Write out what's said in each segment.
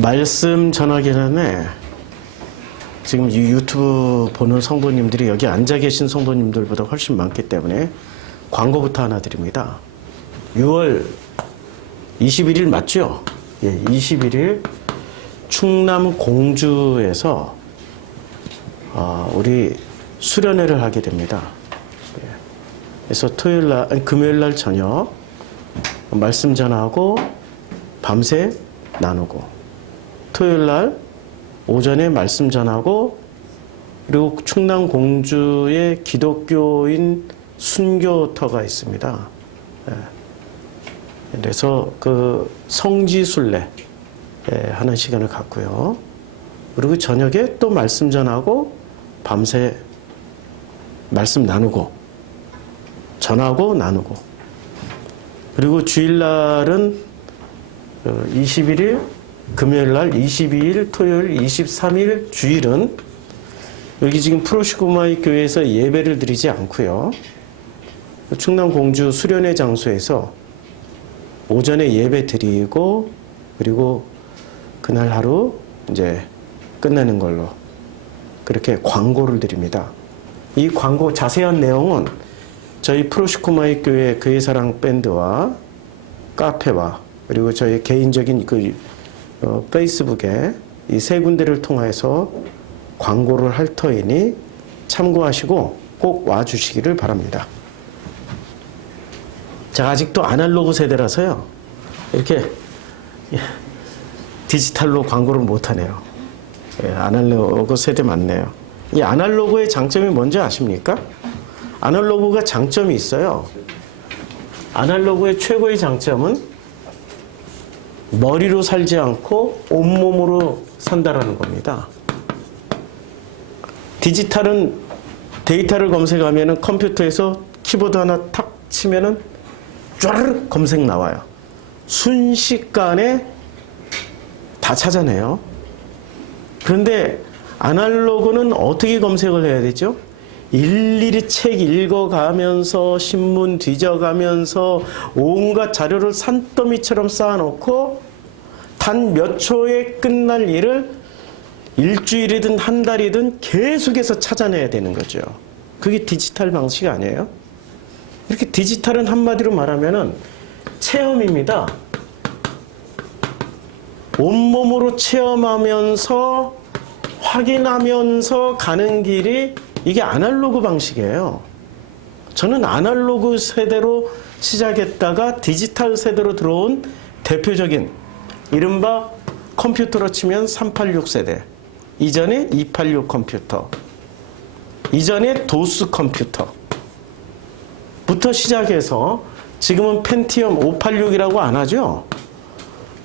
말씀 전하기 전에 지금 이 유튜브 보는 성도님들이 여기 앉아 계신 성도님들보다 훨씬 많기 때문에 광고부터 하나 드립니다. 6월 21일 맞죠? 예, 21일 충남 공주에서 우리 수련회를 하게 됩니다. 예. 그래서 금요일날 저녁 말씀 전하고 밤새 나누고, 토요일날 오전에 말씀 전하고, 그리고 충남 공주에 기독교인 순교터가 있습니다. 예. 그래서 그 성지순례 하는 시간을 갖고요. 그리고 저녁에 또 말씀 전하고 밤새 말씀 나누고, 전하고 나누고, 그리고 주일날은 21일 금요일날, 22일 토요일, 23일 주일은 여기 지금 프로시고마이 교회에서 예배를 드리지 않고요. 충남 공주 수련회 장소에서 오전에 예배 드리고, 그리고 그날 하루 이제 끝내는 걸로 그렇게 광고를 드립니다. 이 광고 자세한 내용은 저희 프로시코마이 교회 교회사랑 밴드와 카페와 그리고 저희 개인적인 그 페이스북에 이 세 군데를 통해서 광고를 할 터이니 참고하시고 꼭 와주시기를 바랍니다. 제가 아직도 아날로그 세대라서요, 이렇게 디지털로 광고를 못하네요. 예, 아날로그 세대 맞네요. 이 아날로그의 장점이 뭔지 아십니까? 아날로그가 장점이 있어요. 아날로그의 최고의 장점은 머리로 살지 않고 온몸으로 산다라는 겁니다. 디지털은 데이터를 검색하면은 컴퓨터에서 키보드 하나 탁 치면은 쫘르륵 검색 나와요. 순식간에 다 찾아내요. 그런데 아날로그는 어떻게 검색을 해야 되죠? 일일이 책 읽어가면서 신문 뒤져가면서 온갖 자료를 산더미처럼 쌓아놓고 단 몇 초에 끝날 일을 일주일이든 한 달이든 계속해서 찾아내야 되는 거죠. 그게 디지털 방식 아니에요? 이렇게 디지털은 한마디로 말하면은 체험입니다. 온몸으로 체험하면서 확인하면서 가는 길이 이게 아날로그 방식이에요. 저는 아날로그 세대로 시작했다가 디지털 세대로 들어온 대표적인 이른바 컴퓨터로 치면 386 세대, 이전에 286 컴퓨터, 이전에 도스 컴퓨터 부터 시작해서 지금은 펜티엄 586이라고 안 하죠.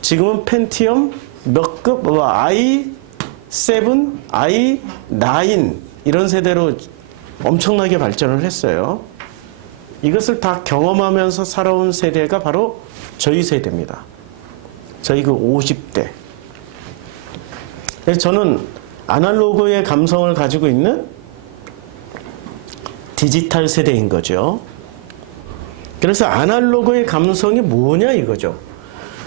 지금은 펜티엄 몇 급, i7, i9 이런 세대로 엄청나게 발전을 했어요. 이것을 다 경험하면서 살아온 세대가 바로 저희 세대입니다. 저희 그 50대. 그래서 저는 아날로그의 감성을 가지고 있는 디지털 세대인 거죠. 그래서 아날로그의 감성이 뭐냐 이거죠.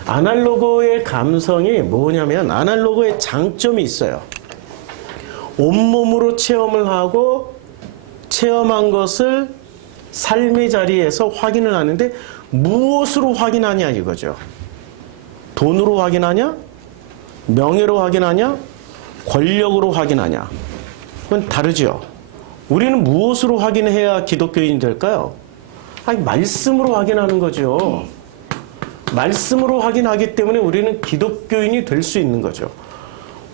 아날로그의 감성이 뭐냐면 아날로그의 장점이 있어요. 온몸으로 체험을 하고 체험한 것을 삶의 자리에서 확인을 하는데 무엇으로 확인하냐 이거죠. 돈으로 확인하냐? 명예로 확인하냐? 권력으로 확인하냐? 그건 다르죠. 우리는 무엇으로 확인해야 기독교인이 될까요? 아니, 말씀으로 확인하는 거죠. 말씀으로 확인하기 때문에 우리는 기독교인이 될 수 있는 거죠.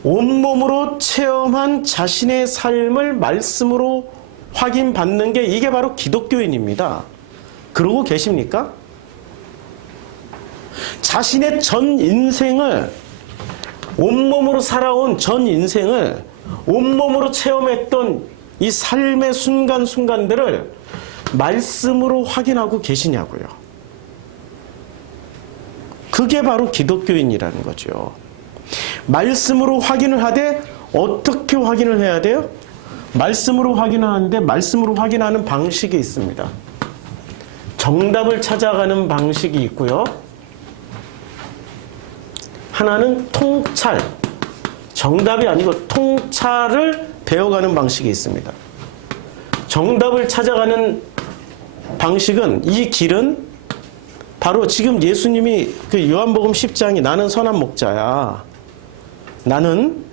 온몸으로 체험한 자신의 삶을 말씀으로 확인받는 게 이게 바로 기독교인입니다. 그러고 계십니까? 자신의 전 인생을, 온몸으로 살아온 전 인생을 온몸으로 체험했던 이 삶의 순간순간들을 말씀으로 확인하고 계시냐고요. 그게 바로 기독교인이라는 거죠. 말씀으로 확인을 하되 어떻게 확인을 해야 돼요? 말씀으로 확인하는데 말씀으로 확인하는 방식이 있습니다. 정답을 찾아가는 방식이 있고요. 하나는 통찰. 정답이 아니고 통찰을 배워가는 방식이 있습니다. 정답을 찾아가는 방식은, 이 길은 바로 지금 예수님이 그 요한복음 10장이 나는 선한 목자야. 나는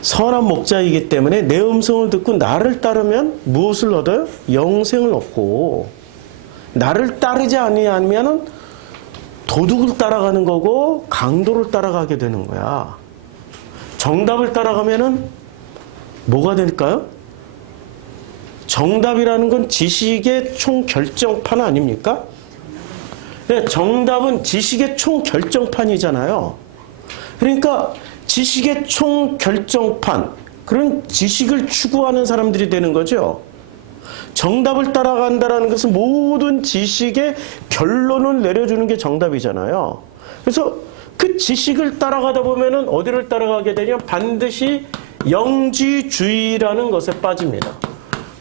선한 목자이기 때문에 내 음성을 듣고 나를 따르면 무엇을 얻어요? 영생을 얻고, 나를 따르지 아니하면 도둑을 따라가는 거고 강도를 따라가게 되는 거야. 정답을 따라가면은 뭐가 될까요? 정답이라는 건 지식의 총결정판 아닙니까? 네, 정답은 지식의 총결정판이잖아요. 그러니까 지식의 총결정판, 그런 지식을 추구하는 사람들이 되는 거죠. 정답을 따라간다는 것은 모든 지식의 결론을 내려주는 게 정답이잖아요. 그래서 그 지식을 따라가다 보면은 어디를 따라가게 되냐? 반드시 영지주의라는 것에 빠집니다.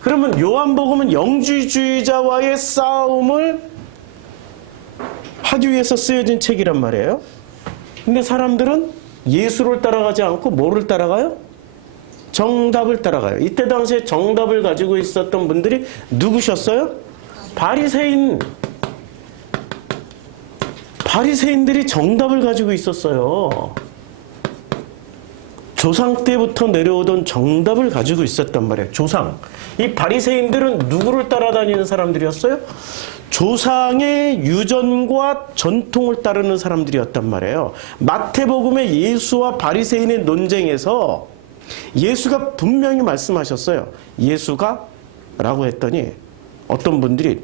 그러면 요한복음은 영지주의자와의 싸움을 하기 위해서 쓰여진 책이란 말이에요. 근데 사람들은 예수를 따라가지 않고 뭐를 따라가요? 정답을 따라가요. 이때 당시에 정답을 가지고 있었던 분들이 누구셨어요? 바리새인. 바리새인들이 정답을 가지고 있었어요. 조상 때부터 내려오던 정답을 가지고 있었단 말이에요. 조상. 이 바리새인들은 누구를 따라다니는 사람들이었어요? 조상의 유전과 전통을 따르는 사람들이었단 말이에요. 마태복음의 예수와 바리새인의 논쟁에서 예수가 분명히 말씀하셨어요. 예수가? 라고 했더니 어떤 분들이,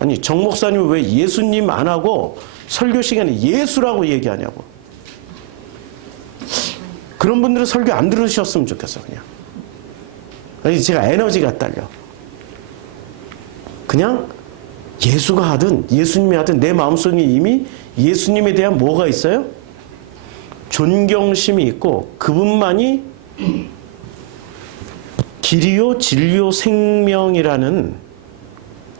아니 정 목사님 왜 예수님 안 하고 설교 시간에 예수라고 얘기하냐고. 그런 분들은 설교 안 들으셨으면 좋겠어. 그냥. 아니 제가 에너지가 딸려. 그냥 예수가 하든 예수님이 하든 내 마음속에 이미 예수님에 대한 뭐가 있어요? 존경심이 있고 그분만이 길이요 진리요 생명이라는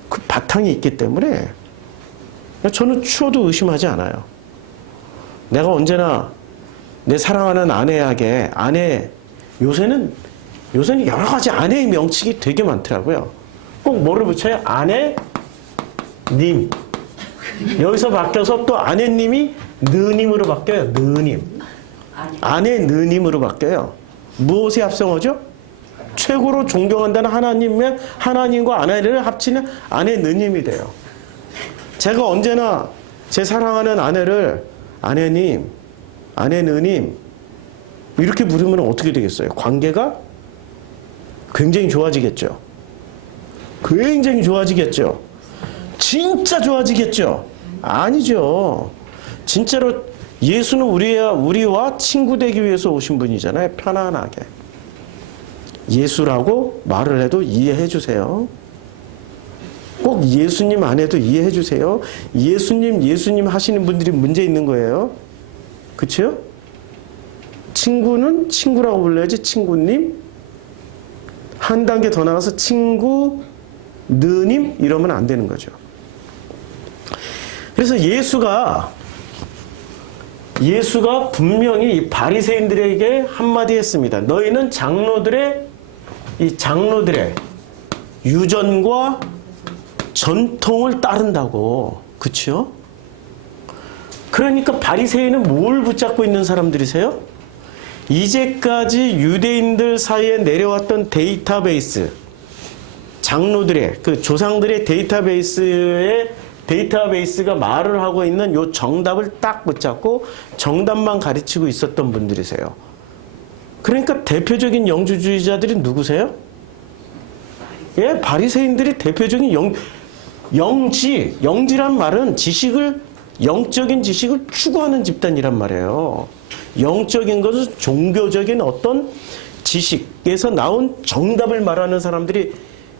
그 바탕이 있기 때문에 저는 추워도 의심하지 않아요. 내가 언제나 내 사랑하는 아내에게 요새는 여러 가지 아내의 명칭이 되게 많더라고요. 꼭 뭐를 붙여요? 아내님. 여기서 바뀌어서 또 아내님이 느님으로 바뀌어요. 느님. 아내 느님으로 바뀌어요. 무엇의 합성어죠? 최고로 존경한다는 하나님의 하나님과 아내를 합치는 아내 느님이 돼요. 제가 언제나 제 사랑하는 아내를 아내님, 아내 느님 이렇게 부르면 어떻게 되겠어요? 관계가 굉장히 좋아지겠죠. 굉장히 좋아지겠죠. 진짜 좋아지겠죠. 아니죠. 진짜로 예수는 우리와 친구 되기 위해서 오신 분이잖아요. 편안하게. 예수라고 말을 해도 이해해 주세요. 꼭 예수님 안 해도 이해해 주세요. 예수님 하시는 분들이 문제 있는 거예요. 그렇죠? 친구는 친구라고 불러야지 친구님. 한 단계 더 나가서 친구, 느님 이러면 안 되는 거죠. 그래서 예수가 분명히 이 바리새인들에게 한마디 했습니다. 너희는 장로들의 유전과 전통을 따른다고. 그렇죠? 그러니까 바리새인은 뭘 붙잡고 있는 사람들이세요? 이제까지 유대인들 사이에 내려왔던 데이터베이스, 장로들의 그 조상들의 데이터베이스가 말을 하고 있는 요 정답을 딱 붙잡고 정답만 가르치고 있었던 분들이세요. 그러니까 대표적인 영주주의자들이 누구세요? 예, 바리새인들이 대표적인 영지란 말은 영적인 지식을 추구하는 집단이란 말이에요. 영적인 것은 종교적인 어떤 지식에서 나온 정답을 말하는 사람들이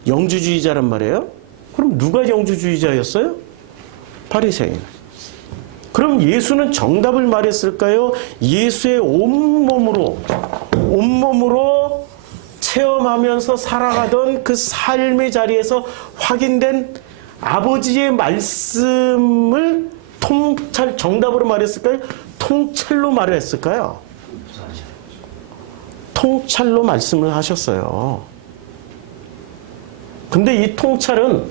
영주주의자란 말이에요. 그럼 누가 영주주의자였어요? 바리새인. 그럼 예수는 정답을 말했을까요? 예수의 온몸으로 체험하면서 살아가던 그 삶의 자리에서 확인된 아버지의 말씀을 통찰 정답으로 말했을까요? 통찰로 말을 했을까요? 통찰로 말씀을 하셨어요. 근데 이 통찰은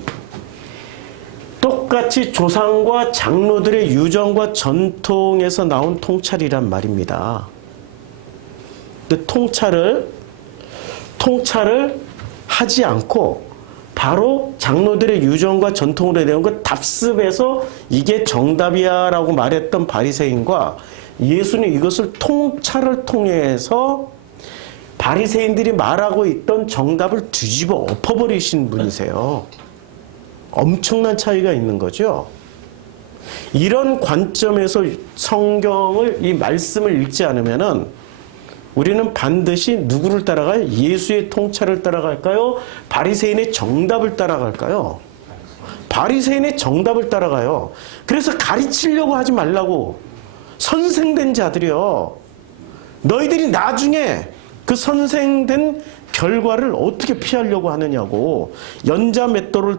똑같이 조상과 장로들의 유전과 전통에서 나온 통찰이란 말입니다. 근데 통찰을 하지 않고 바로 장로들의 유전과 전통으로 되는 것 답습해서 이게 정답이야 라고 말했던 바리새인과 예수는 이것을 통찰을 통해서 바리새인들이 말하고 있던 정답을 뒤집어 엎어버리신 분이세요. 엄청난 차이가 있는 거죠. 이런 관점에서 성경을, 이 말씀을 읽지 않으면은 우리는 반드시 누구를 따라가요? 예수의 통찰을 따라갈까요? 바리새인의 정답을 따라갈까요? 바리새인의 정답을 따라가요. 그래서 가르치려고 하지 말라고. 선생된 자들이요. 너희들이 나중에 그 선생된 결과를 어떻게 피하려고 하느냐고. 연자맷돌을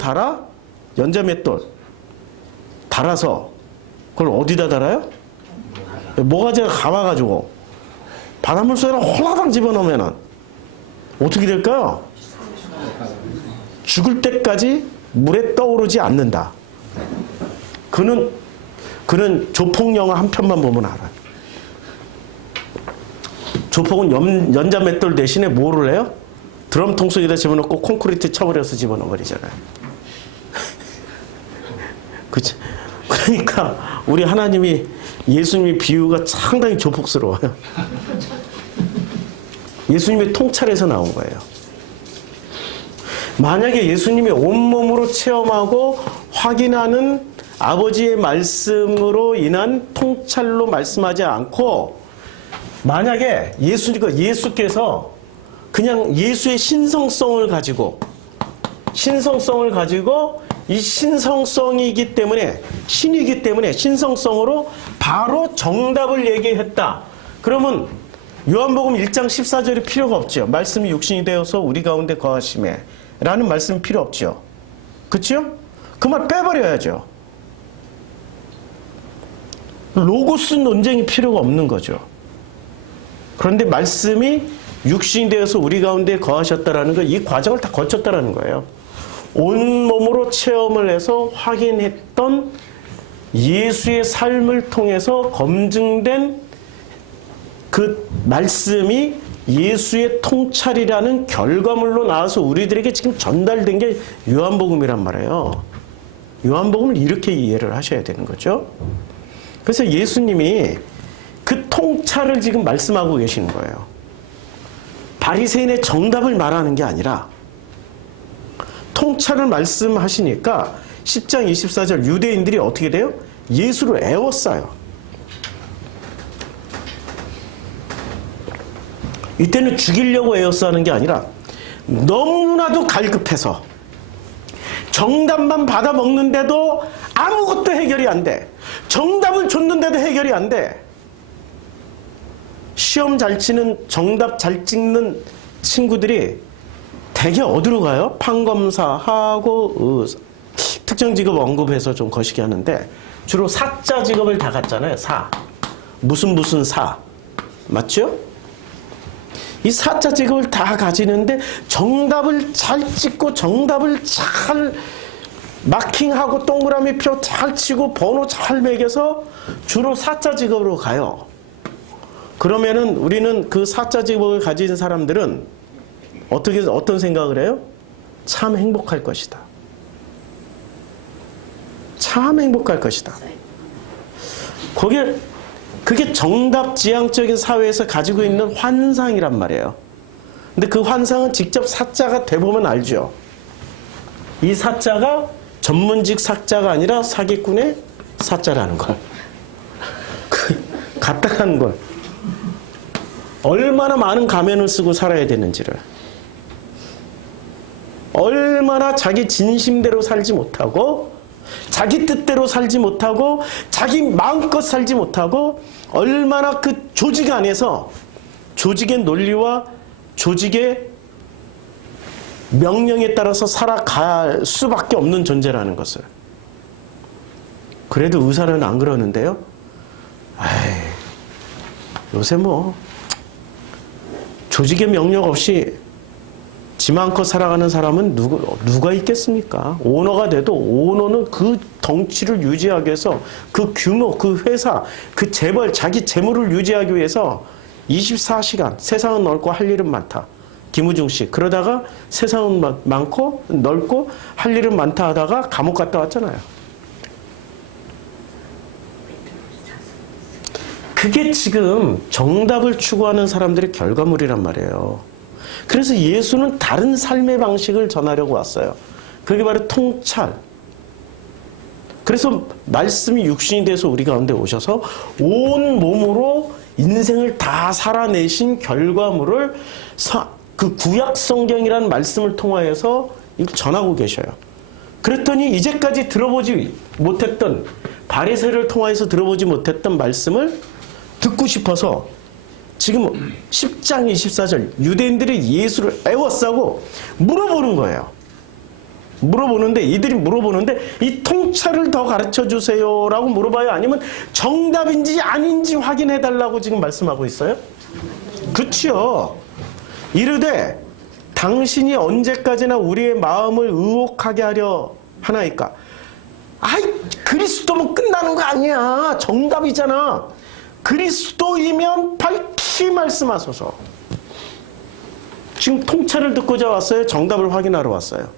달아서 그걸 어디다 달아요? 모가지가 감아가지고 바닷물 속에 홀라당 집어넣으면 어떻게 될까요? 죽을 때까지 물에 떠오르지 않는다. 그는 조폭 영화 한 편만 보면 알아요. 조폭은 연자맷돌 대신에 뭐를 해요? 드럼통 속에다 집어넣고 콘크리트 쳐버려서 집어넣어버리잖아요. 그치? 그러니까 우리 하나님이, 예수님의 비유가 상당히 조폭스러워요. 예수님의 통찰에서 나온 거예요. 만약에 예수님이 온몸으로 체험하고 확인하는 아버지의 말씀으로 인한 통찰로 말씀하지 않고, 만약에 예수께서 그냥 예수의 신성성을 가지고 이 신성성이기 때문에, 신이기 때문에 신성성으로 바로 정답을 얘기했다. 그러면 요한복음 1장 14절이 필요가 없죠. 말씀이 육신이 되어서 우리 가운데 거하심에 라는 말씀이 필요 없죠. 그렇죠? 그 말 빼버려야죠. 로고스 논쟁이 필요가 없는 거죠. 그런데 말씀이 육신이 되어서 우리 가운데 거하셨다라는 거, 이 과정을 다 거쳤다라는 거예요. 온몸으로 체험을 해서 확인했던 예수의 삶을 통해서 검증된 그 말씀이 예수의 통찰이라는 결과물로 나와서 우리들에게 지금 전달된 게 요한복음이란 말이에요. 요한복음을 이렇게 이해를 하셔야 되는 거죠. 그래서 예수님이 그 통찰을 지금 말씀하고 계시는 거예요. 바리새인의 정답을 말하는 게 아니라 통찰을 말씀하시니까 10장 24절 유대인들이 어떻게 돼요? 예수를 애워싸요. 이때는 죽이려고 애워싸는 게 아니라 너무나도 갈급해서 정답만 받아 먹는데도 아무것도 해결이 안 돼. 정답을 줬는데도 해결이 안 돼. 시험 잘 치는, 정답 잘 찍는 친구들이 대개 어디로 가요? 판검사하고 특정 직업 언급해서 좀 거시기 하는데 주로 사자 직업을 다 갔잖아요. 무슨 사. 맞죠? 이 사자 직업을 다 가지는데 정답을 잘 찍고 정답을 잘 마킹하고 동그라미 표 잘 치고 번호 잘 매겨서 주로 사자 직업으로 가요. 그러면은 우리는 그 사자 직업을 가진 사람들은 어떤 생각을 해요? 참 행복할 것이다. 참 행복할 것이다. 그게 정답지향적인 사회에서 가지고 있는 환상이란 말이에요. 근데 그 환상은 직접 사자가 돼보면 알죠. 이 사자가 전문직 사자가 아니라 사기꾼의 사자라는 걸. 같다는 걸. 얼마나 많은 가면을 쓰고 살아야 되는지를. 얼마나 자기 진심대로 살지 못하고 자기 뜻대로 살지 못하고 자기 마음껏 살지 못하고 얼마나 그 조직 안에서 조직의 논리와 조직의 명령에 따라서 살아갈 수밖에 없는 존재라는 것을. 그래도 의사는 안 그러는데요. 에이, 요새 뭐 조직의 명령 없이 지 마음껏 살아가는 사람은 누가 있겠습니까? 오너가 돼도 오너는 그 덩치를 유지하기 위해서 그 규모, 그 회사, 그 재벌, 자기 재물을 유지하기 위해서 24시간 세상은 넓고 할 일은 많다. 김우중 씨. 그러다가 세상은 많고 넓고 할 일은 많다 하다가 감옥 갔다 왔잖아요. 그게 지금 정답을 추구하는 사람들의 결과물이란 말이에요. 그래서 예수는 다른 삶의 방식을 전하려고 왔어요. 그게 바로 통찰. 그래서 말씀이 육신이 돼서 우리 가운데 오셔서 온 몸으로 인생을 다 살아내신 결과물을 그 구약 성경이라는 말씀을 통하여서 전하고 계셔요. 그랬더니 이제까지 들어보지 못했던 바리새를 통하여서 들어보지 못했던 말씀을 듣고 싶어서 지금 10장 24절 유대인들이 예수를 애워싸고 물어보는 거예요. 이들이 물어보는데 이 통찰을 더 가르쳐 주세요 라고 물어봐요? 아니면 정답인지 아닌지 확인해 달라고 지금 말씀하고 있어요? 그렇죠. 이르되 당신이 언제까지나 우리의 마음을 의혹하게 하려 하나이까? 아이, 그리스도면 끝나는 거 아니야. 정답이잖아. 그리스도이면 밝히 말씀하소서. 지금 통찰을 듣고자 왔어요? 정답을 확인하러 왔어요?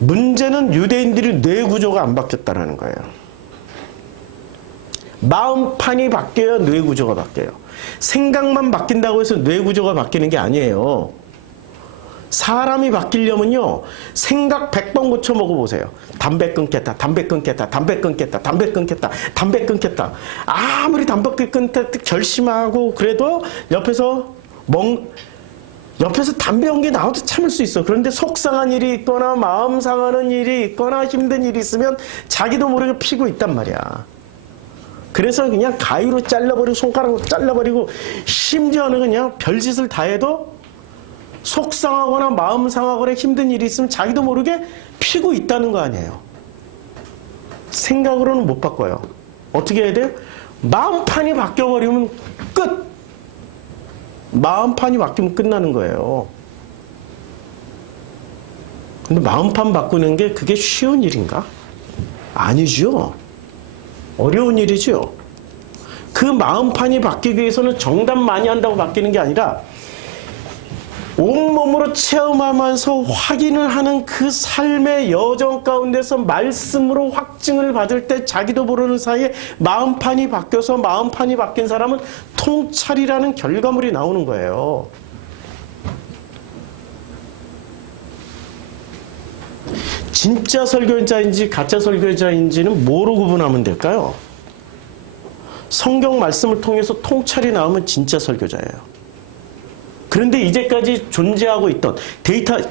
문제는 유대인들이 뇌 구조가 안 바뀌었다는 거예요. 마음판이 바뀌어야 뇌 구조가 바뀌어요. 생각만 바뀐다고 해서 뇌 구조가 바뀌는 게 아니에요. 사람이 바뀌려면요, 생각 100번 고쳐 먹어보세요. 담배 끊겠다, 담배 끊겠다, 담배 끊겠다, 담배 끊겠다, 담배 끊겠다. 아무리 담배 끊겠다 결심하고 그래도 옆에서 담배 연기 나와도 참을 수 있어. 그런데 속상한 일이 있거나 마음 상하는 일이 있거나 힘든 일이 있으면 자기도 모르게 피고 있단 말이야. 그래서 그냥 가위로 잘라버리고 손가락으로 잘라버리고 심지어는 그냥 별짓을 다 해도 속상하거나 마음 상하거나 힘든 일이 있으면 자기도 모르게 피고 있다는 거 아니에요. 생각으로는 못 바꿔요. 어떻게 해야 돼요? 마음판이 바뀌어버리면 끝! 마음판이 바뀌면 끝나는 거예요. 근데 마음판 바꾸는 게 그게 쉬운 일인가? 아니죠. 어려운 일이죠. 그 마음판이 바뀌기 위해서는 정답 많이 한다고 바뀌는 게 아니라 온몸으로 체험하면서 확인을 하는 그 삶의 여정 가운데서 말씀으로 확증을 받을 때 자기도 모르는 사이에 마음판이 바뀌어서 마음판이 바뀐 사람은 통찰이라는 결과물이 나오는 거예요. 진짜 설교자인지 가짜 설교자인지는 뭐로 구분하면 될까요? 성경 말씀을 통해서 통찰이 나오면 진짜 설교자예요. 그런데 이제까지 존재하고 있던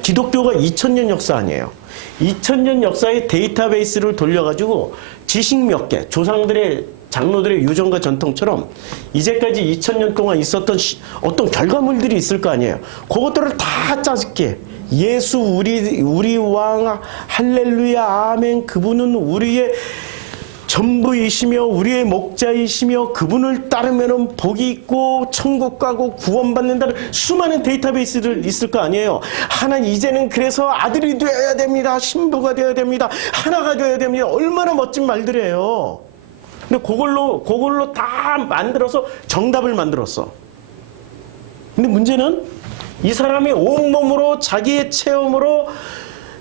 기독교가 2000년 역사 아니에요. 2000년 역사의 데이터베이스를 돌려가지고 지식 몇 개, 조상들의 장로들의 유전과 전통처럼 이제까지 2000년 동안 있었던 어떤 결과물들이 있을 거 아니에요. 그것들을 다 짜집게 예수 우리 왕 할렐루야 아멘 그분은 우리의 전부이시며 우리의 목자이시며 그분을 따르면 복이 있고 천국 가고 구원받는다는 수많은 데이터베이스들 있을 거 아니에요. 하나님 이제는 그래서 아들이 되어야 됩니다. 신부가 되어야 됩니다. 하나가 되어야 됩니다. 얼마나 멋진 말들이에요. 근데 그걸로 다 만들어서 정답을 만들었어. 근데 문제는 이 사람이 온몸으로 자기의 체험으로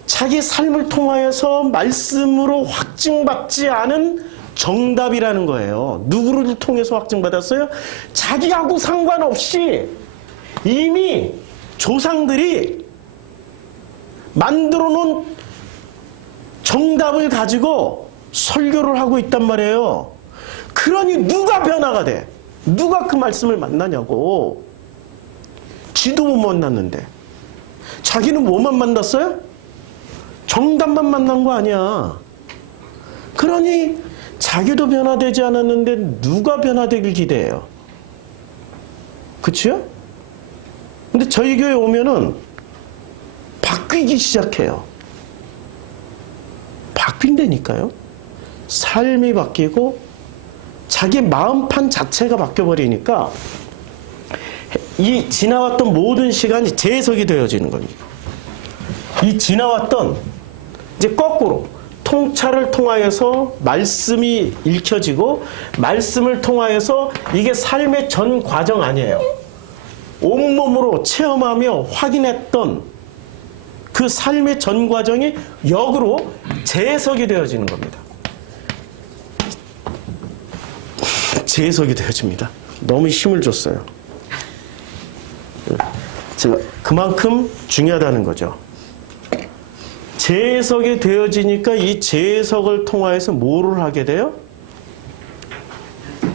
자기 삶을 통하여서 말씀으로 확증받지 않은 정답이라는 거예요. 누구를 통해서 확증받았어요? 자기하고 상관없이 이미 조상들이 만들어 놓은 정답을 가지고 설교를 하고 있단 말이에요. 그러니 누가 변화가 돼? 누가 그 말씀을 만나냐고. 지도 못 만났는데. 자기는 뭐만 만났어요? 정답만 만난 거 아니야. 그러니 자기도 변화되지 않았는데 누가 변화되길 기대해요. 그치요? 근데 저희 교회 오면은 바뀌기 시작해요. 바뀐다니까요. 삶이 바뀌고 자기 마음판 자체가 바뀌어버리니까 이 지나왔던 모든 시간이 재해석이 되어지는 겁니다. 이 지나왔던 이제 거꾸로 통찰을 통하여서 말씀이 읽혀지고 말씀을 통하여서 이게 삶의 전 과정 아니에요. 온몸으로 체험하며 확인했던 그 삶의 전 과정이 역으로 재해석이 되어지는 겁니다. 재해석이 되어집니다. 너무 힘을 줬어요. 제가 그만큼 중요하다는 거죠. 재해석이 되어지니까 이 재해석을 통하여서 뭐를 하게 돼요?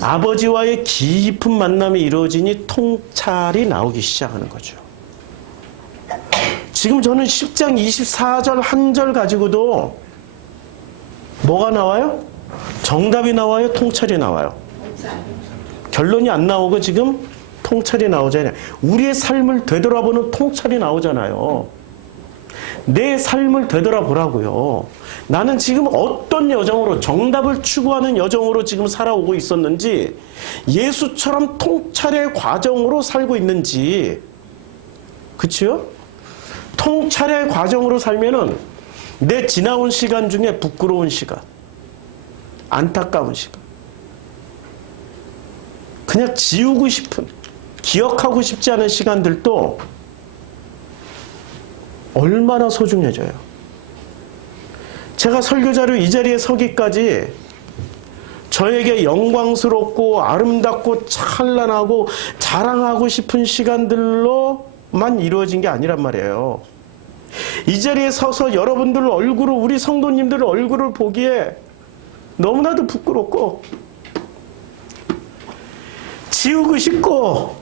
아버지와의 깊은 만남이 이루어지니 통찰이 나오기 시작하는 거죠. 지금 저는 10장 24절 한 절 가지고도 뭐가 나와요? 정답이 나와요? 통찰이 나와요? 결론이 안 나오고 지금 통찰이 나오잖아요. 우리의 삶을 되돌아보는 통찰이 나오잖아요. 내 삶을 되돌아보라고요. 나는 지금 어떤 여정으로, 정답을 추구하는 여정으로 지금 살아오고 있었는지, 예수처럼 통찰의 과정으로 살고 있는지, 그치요? 통찰의 과정으로 살면은 내 지나온 시간 중에 부끄러운 시간, 안타까운 시간, 그냥 지우고 싶은, 기억하고 싶지 않은 시간들도 얼마나 소중해져요. 제가 설교자로 이 자리에 서기까지 저에게 영광스럽고 아름답고 찬란하고 자랑하고 싶은 시간들로만 이루어진 게 아니란 말이에요. 이 자리에 서서 여러분들 얼굴을, 우리 성도님들 얼굴을 보기에 너무나도 부끄럽고 지우고 싶고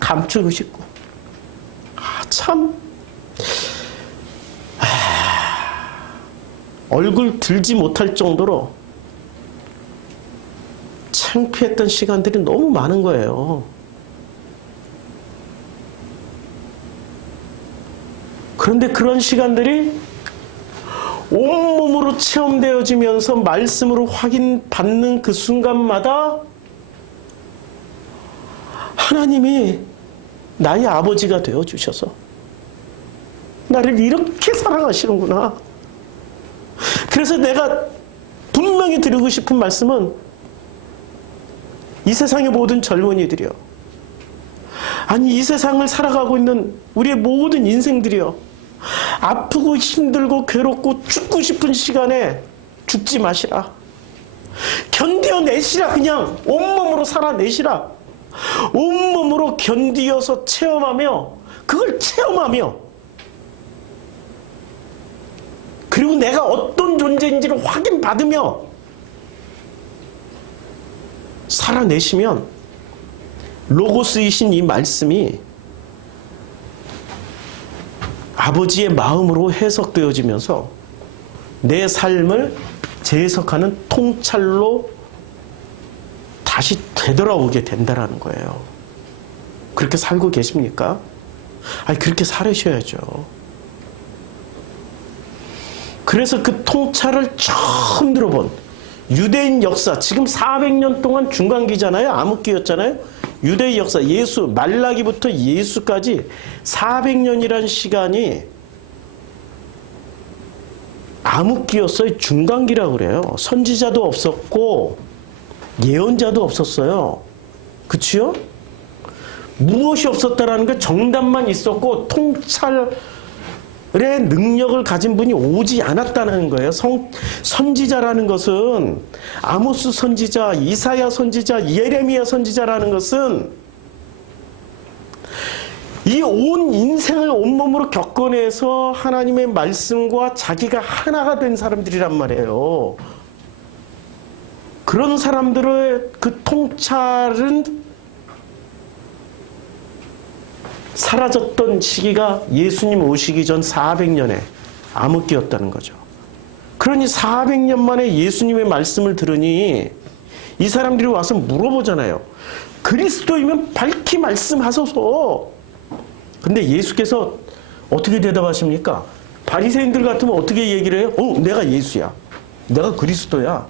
감추고 싶고 참 얼굴 들지 못할 정도로 창피했던 시간들이 너무 많은 거예요. 그런데 그런 시간들이 온몸으로 체험되어지면서 말씀으로 확인받는 그 순간마다 하나님이 나의 아버지가 되어주셔서 나를 이렇게 사랑하시는구나. 그래서 내가 분명히 드리고 싶은 말씀은 이 세상의 모든 젊은이들이요, 아니 이 세상을 살아가고 있는 우리의 모든 인생들이요, 아프고 힘들고 괴롭고 죽고 싶은 시간에 죽지 마시라. 견뎌내시라. 그냥 온몸으로 살아내시라. 온몸으로 견디어서 체험하며, 그걸 체험하며, 그리고 내가 어떤 존재인지를 확인받으며 살아내시면 로고스이신 이 말씀이 아버지의 마음으로 해석되어지면서 내 삶을 재해석하는 통찰로 다시 되돌아오게 된다라는 거예요. 그렇게 살고 계십니까? 아니, 그렇게 살으셔야죠. 그래서 그 통찰을 처음 들어본 유대인 역사, 지금 400년 동안 중간기잖아요. 암흑기였잖아요. 유대인 역사, 예수, 말라기부터 예수까지 400년이란 시간이 암흑기였어요. 중간기라고 그래요. 선지자도 없었고 예언자도 없었어요. 그치요? 무엇이 없었다라는 게 정답만 있었고 통찰의 능력을 가진 분이 오지 않았다는 거예요. 선지자라는 것은, 아모스 선지자, 이사야 선지자, 예레미야 선지자라는 것은 이 온 인생을 온몸으로 겪어내서 하나님의 말씀과 자기가 하나가 된 사람들이란 말이에요. 그런 사람들의 그 통찰은 사라졌던 시기가 예수님 오시기 전 400년의 암흑기였다는 거죠. 그러니 400년 만에 예수님의 말씀을 들으니 이 사람들이 와서 물어보잖아요. 그리스도이면 밝히 말씀하소서. 근데 예수께서 어떻게 대답하십니까? 바리새인들 같으면 어떻게 얘기를 해요? 내가 예수야. 내가 그리스도야.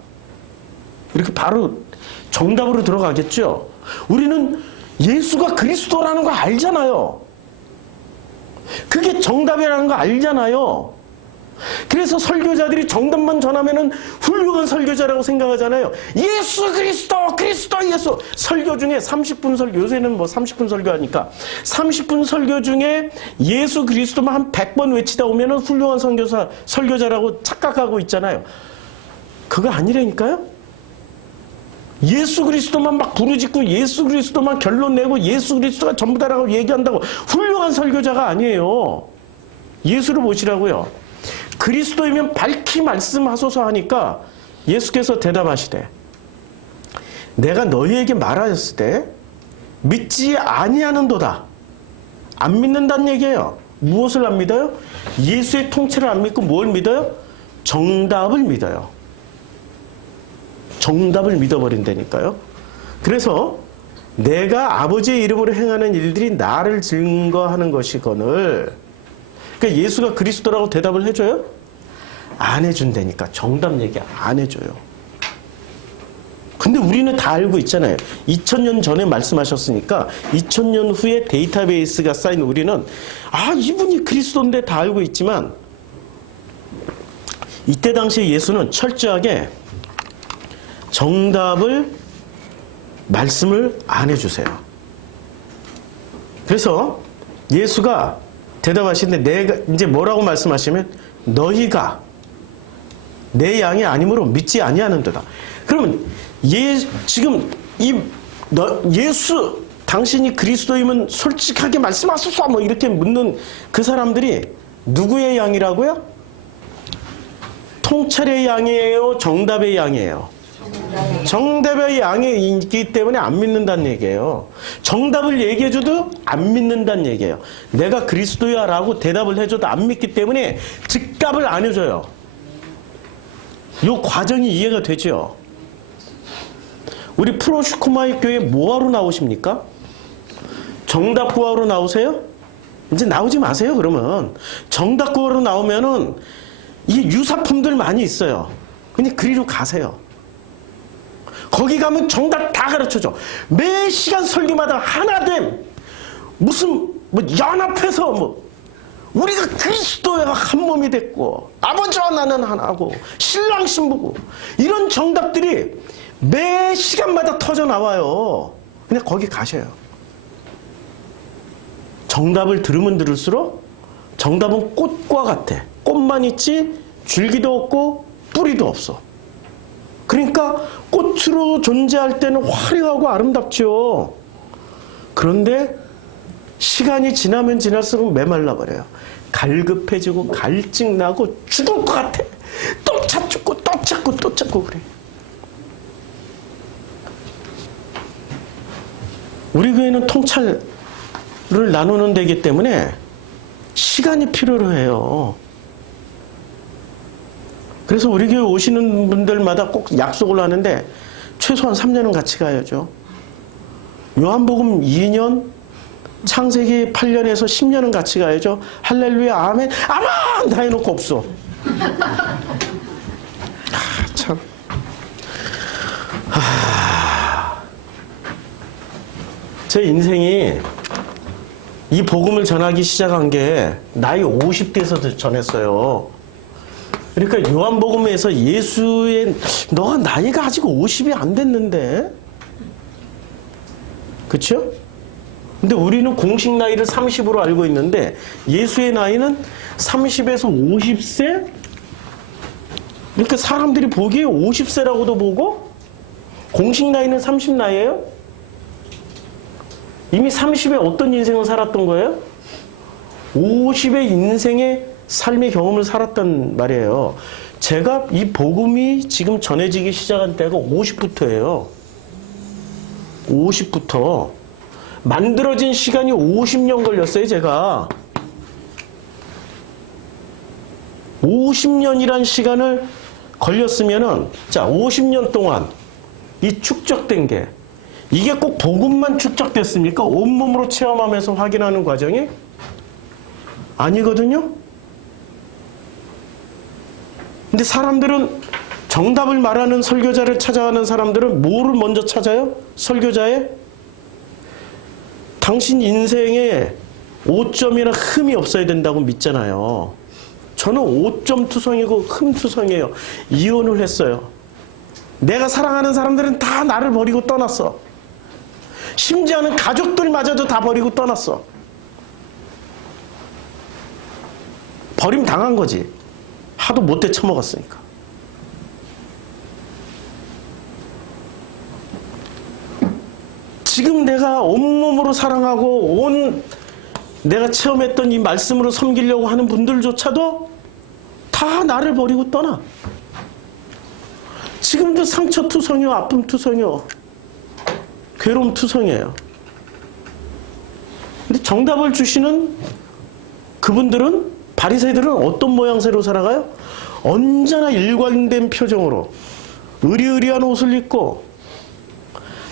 이렇게 바로 정답으로 들어가겠죠. 우리는 예수가 그리스도라는 거 알잖아요. 그게 정답이라는 거 알잖아요. 그래서 설교자들이 정답만 전하면은 훌륭한 설교자라고 생각하잖아요. 예수 그리스도, 그리스도 예수. 설교 중에 30분 설교, 요새는 뭐 30분 설교하니까 30분 설교 중에 예수 그리스도만 한 100번 외치다 오면은 훌륭한 설교자라고 착각하고 있잖아요. 그거 아니라니까요. 예수 그리스도만 막 부르짖고 예수 그리스도만 결론 내고 예수 그리스도가 전부다라고 얘기한다고 훌륭한 설교자가 아니에요. 예수를 보시라고요. 그리스도이면 밝히 말씀하소서 하니까 예수께서 대답하시되 내가 너희에게 말하였을 때 믿지 아니하는도다. 안 믿는다는 얘기예요. 무엇을 안 믿어요? 예수의 통치를 안 믿고 뭘 믿어요? 정답을 믿어요. 정답을 믿어버린다니까요. 그래서 내가 아버지의 이름으로 행하는 일들이 나를 증거하는 것이거늘. 그러니까 예수가 그리스도라고 대답을 해줘요? 안 해준다니까. 정답 얘기 안 해줘요. 근데 우리는 다 알고 있잖아요. 2000년 전에 말씀하셨으니까 2000년 후에 데이터베이스가 쌓인 우리는 이분이 그리스도인데 다 알고 있지만 이때 당시에 예수는 철저하게 정답을 말씀을 안 해주세요. 그래서 예수가 대답하시는데 내가 이제 뭐라고 말씀하시면 너희가 내 양이 아니므로 믿지 아니하는도다. 그러면 지금 예수 당신이 그리스도이면 솔직하게 말씀하소서 뭐 이렇게 묻는 그 사람들이 누구의 양이라고요? 통찰의 양이에요? 정답의 양이에요? 정답의 양이 있기 때문에 안 믿는다는 얘기예요. 정답을 얘기해줘도 안 믿는다는 얘기예요. 내가 그리스도야 라고 대답을 해줘도 안 믿기 때문에 즉답을 안 해줘요. 이 과정이 이해가 되죠. 우리 프로슈크마이 교회 뭐하러 나오십니까? 정답 구하러 나오세요? 이제 나오지 마세요. 그러면 정답 구하러 나오면은 이 유사품들 많이 있어요. 그냥 그리로 가세요. 거기 가면 정답 다 가르쳐줘. 매 시간 설교마다 하나됨 무슨 연합해서 우리가 그리스도와 한 몸이 됐고 아버지와 나는 하나고 신랑 신부고 이런 정답들이 매 시간마다 터져 나와요. 그냥 거기 가셔요. 정답을 들으면 들을수록 정답은 꽃과 같아. 꽃만 있지 줄기도 없고 뿌리도 없어. 그러니까 꽃으로 존재할 때는 화려하고 아름답죠. 그런데 시간이 지나면 지날수록 메말라 버려요. 갈급해지고 갈증나고 죽을 것 같아. 또 찾고 또 찾고 또 찾고 그래. 우리 교회는 통찰을 나누는 데이기 때문에 시간이 필요로 해요. 그래서 우리 교회 오시는 분들마다 꼭 약속을 하는데 최소한 3년은 같이 가야죠. 요한복음 2년, 창세기 8년에서 10년은 같이 가야죠. 할렐루야, 아멘, 아멘 다 해놓고 없어. 참. 제 인생이 이 복음을 전하기 시작한 게 나이 50대에서 전했어요. 그러니까 요한복음에서 예수의 너가 나이가 아직 50이 안 됐는데 그렇죠? 근데 우리는 공식 나이를 30으로 알고 있는데 예수의 나이는 30에서 50세? 그러니까 사람들이 보기에 50세라고도 보고 공식 나이는 30 나이예요? 이미 30에 어떤 인생을 살았던 거예요? 50의 인생의 삶의 경험을 살았단 말이에요. 제가 이 복음이 지금 전해지기 시작한 때가 50부터예요. 50부터. 만들어진 시간이 50년 걸렸어요, 제가. 50년이란 시간을 걸렸으면은, 자, 50년 동안 이 축적된 게, 이게 꼭 복음만 축적됐습니까? 온몸으로 체험하면서 확인하는 과정이? 아니거든요? 근데 사람들은 정답을 말하는 설교자를 찾아가는 사람들은 뭐를 먼저 찾아요? 설교자의 당신 인생에 오점이나 흠이 없어야 된다고 믿잖아요. 저는 오점 투성이고 흠 투성이에요. 이혼을 했어요. 내가 사랑하는 사람들은 다 나를 버리고 떠났어. 심지어는 가족들마저도 다 버리고 떠났어. 버림 당한 거지. 하도 못돼 처먹었으니까. 지금 내가 온몸으로 사랑하고 내가 체험했던 이 말씀으로 섬기려고 하는 분들조차도 다 나를 버리고 떠나. 지금도 상처투성이요, 아픔투성이요, 괴로움투성이에요. 근데 정답을 주시는 그분들은, 바리새들은 어떤 모양새로 살아가요? 언제나 일관된 표정으로 의리의리한 옷을 입고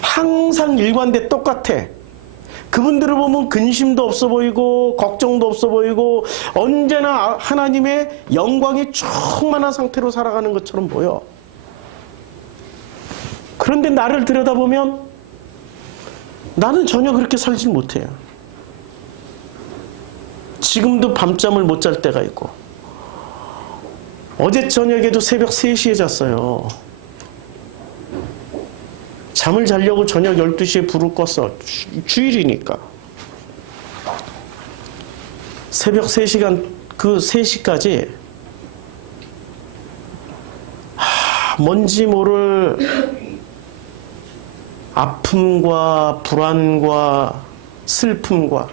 항상 일관돼 똑같아. 그분들을 보면 근심도 없어 보이고 걱정도 없어 보이고 언제나 하나님의 영광이 충만한 상태로 살아가는 것처럼 보여. 그런데 나를 들여다보면 나는 전혀 그렇게 살지 못해요. 지금도 밤잠을 못 잘 때가 있고 어제 저녁에도 새벽 3시에 잤어요. 잠을 자려고 저녁 12시에 불을 껐어. 주일이니까. 새벽 3시간, 그 3시까지 뭔지 모를 아픔과 불안과 슬픔과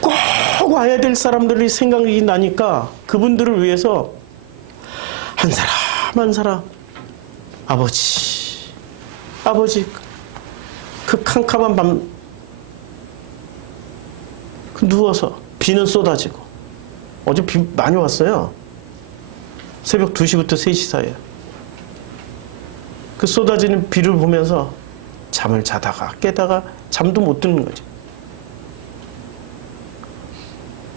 꼭 와야 될 사람들이 생각이 나니까 그분들을 위해서 한 사람 한 사람 아버지 그 캄캄한 밤 누워서 비는 쏟아지고 어제 비 많이 왔어요. 새벽 2시부터 3시 사이에 그 쏟아지는 비를 보면서 잠을 자다가 깨다가 잠도 못 드는 거지.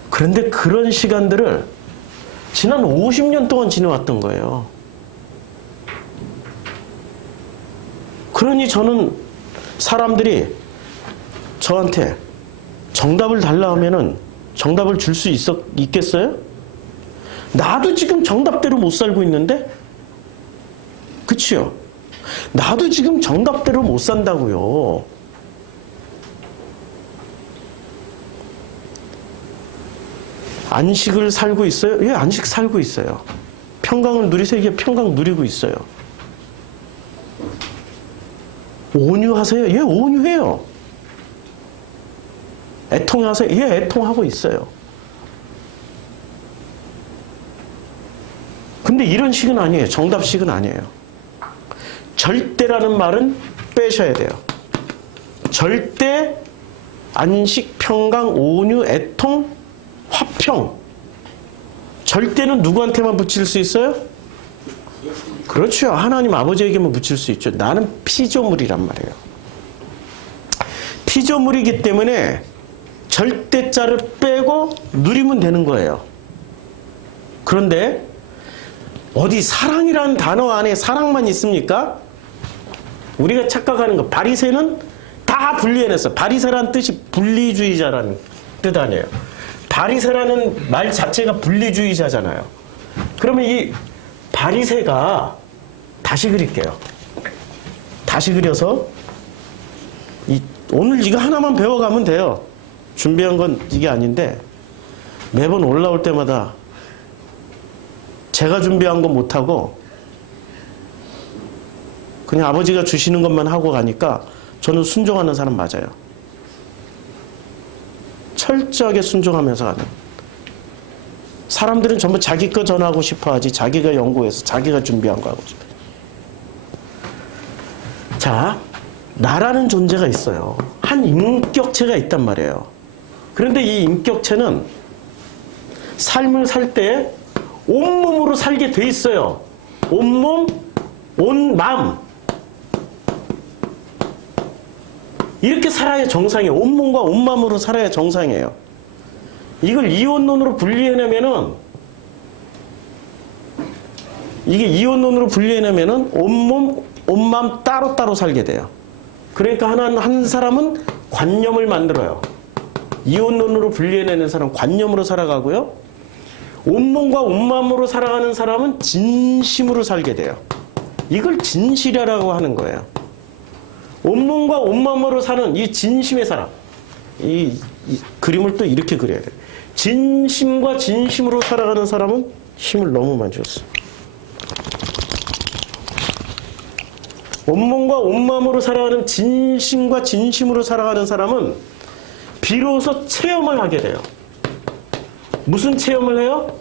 그런데 그런 시간들을 지난 50년 동안 지내왔던 거예요. 그러니 저는 사람들이 저한테 정답을 달라 하면은 정답을 줄 수 있겠어요? 나도 지금 정답대로 못 살고 있는데? 그치요? 나도 지금 정답대로 못 산다고요. 안식을 살고 있어요? 예, 안식 살고 있어요. 평강을 누리세요? 예, 평강 누리고 있어요. 온유하세요? 예, 온유해요. 애통하세요? 예, 애통하고 있어요. 근데 이런 식은 아니에요. 정답식은 아니에요. 절대라는 말은 빼셔야 돼요. 절대, 안식, 평강, 온유, 애통, 화평. 절대는 누구한테만 붙일 수 있어요? 그렇죠. 하나님 아버지에게만 붙일 수 있죠. 나는 피조물이란 말이에요. 피조물이기 때문에 절대자를 빼고 누리면 되는 거예요. 그런데 어디 사랑이라는 단어 안에 사랑만 있습니까? 우리가 착각하는 거, 바리새는 다 분리해냈어. 바리새라는 뜻이 분리주의자라는 뜻 아니에요. 바리새라는 말 자체가 분리주의자잖아요. 그러면 이 바리새가 다시 그릴게요. 다시 그려서 오늘 이거 하나만 배워가면 돼요. 준비한 건 이게 아닌데 매번 올라올 때마다 제가 준비한 거 못하고 그냥 아버지가 주시는 것만 하고 가니까 저는 순종하는 사람 맞아요. 철저하게 순종하면서 가는. 사람들은 전부 자기 거 전하고 싶어 하지 자기가 연구해서 자기가 준비한 거 하고 싶어요. 자, 나라는 존재가 있어요. 한 인격체가 있단 말이에요. 그런데 이 인격체는 삶을 살 때 온몸으로 살게 돼 있어요. 온몸, 온마음. 이렇게 살아야 정상이에요. 온몸과 온마음으로 살아야 정상이에요. 이걸 이원론으로 분리해내면은 이게 이혼론으로 분리해내면은 온몸, 온맘 따로따로 살게 돼요. 그러니까 한 사람은 관념을 만들어요. 이혼론으로 분리해내는 사람은 관념으로 살아가고요. 온몸과 온마음으로 살아가는 사람은 진심으로 살게 돼요. 이걸 진실이라고 하는 거예요. 온몸과 온마음으로 사는 이 진심의 사람. 이 그림을 또 이렇게 그려야 돼요. 진심과 진심으로 살아가는 사람은 힘을 너무 많이 줬어. 온몸과 온마음으로 살아가는 진심과 진심으로 살아가는 사람은 비로소 체험을 하게 돼요. 무슨 체험을 해요?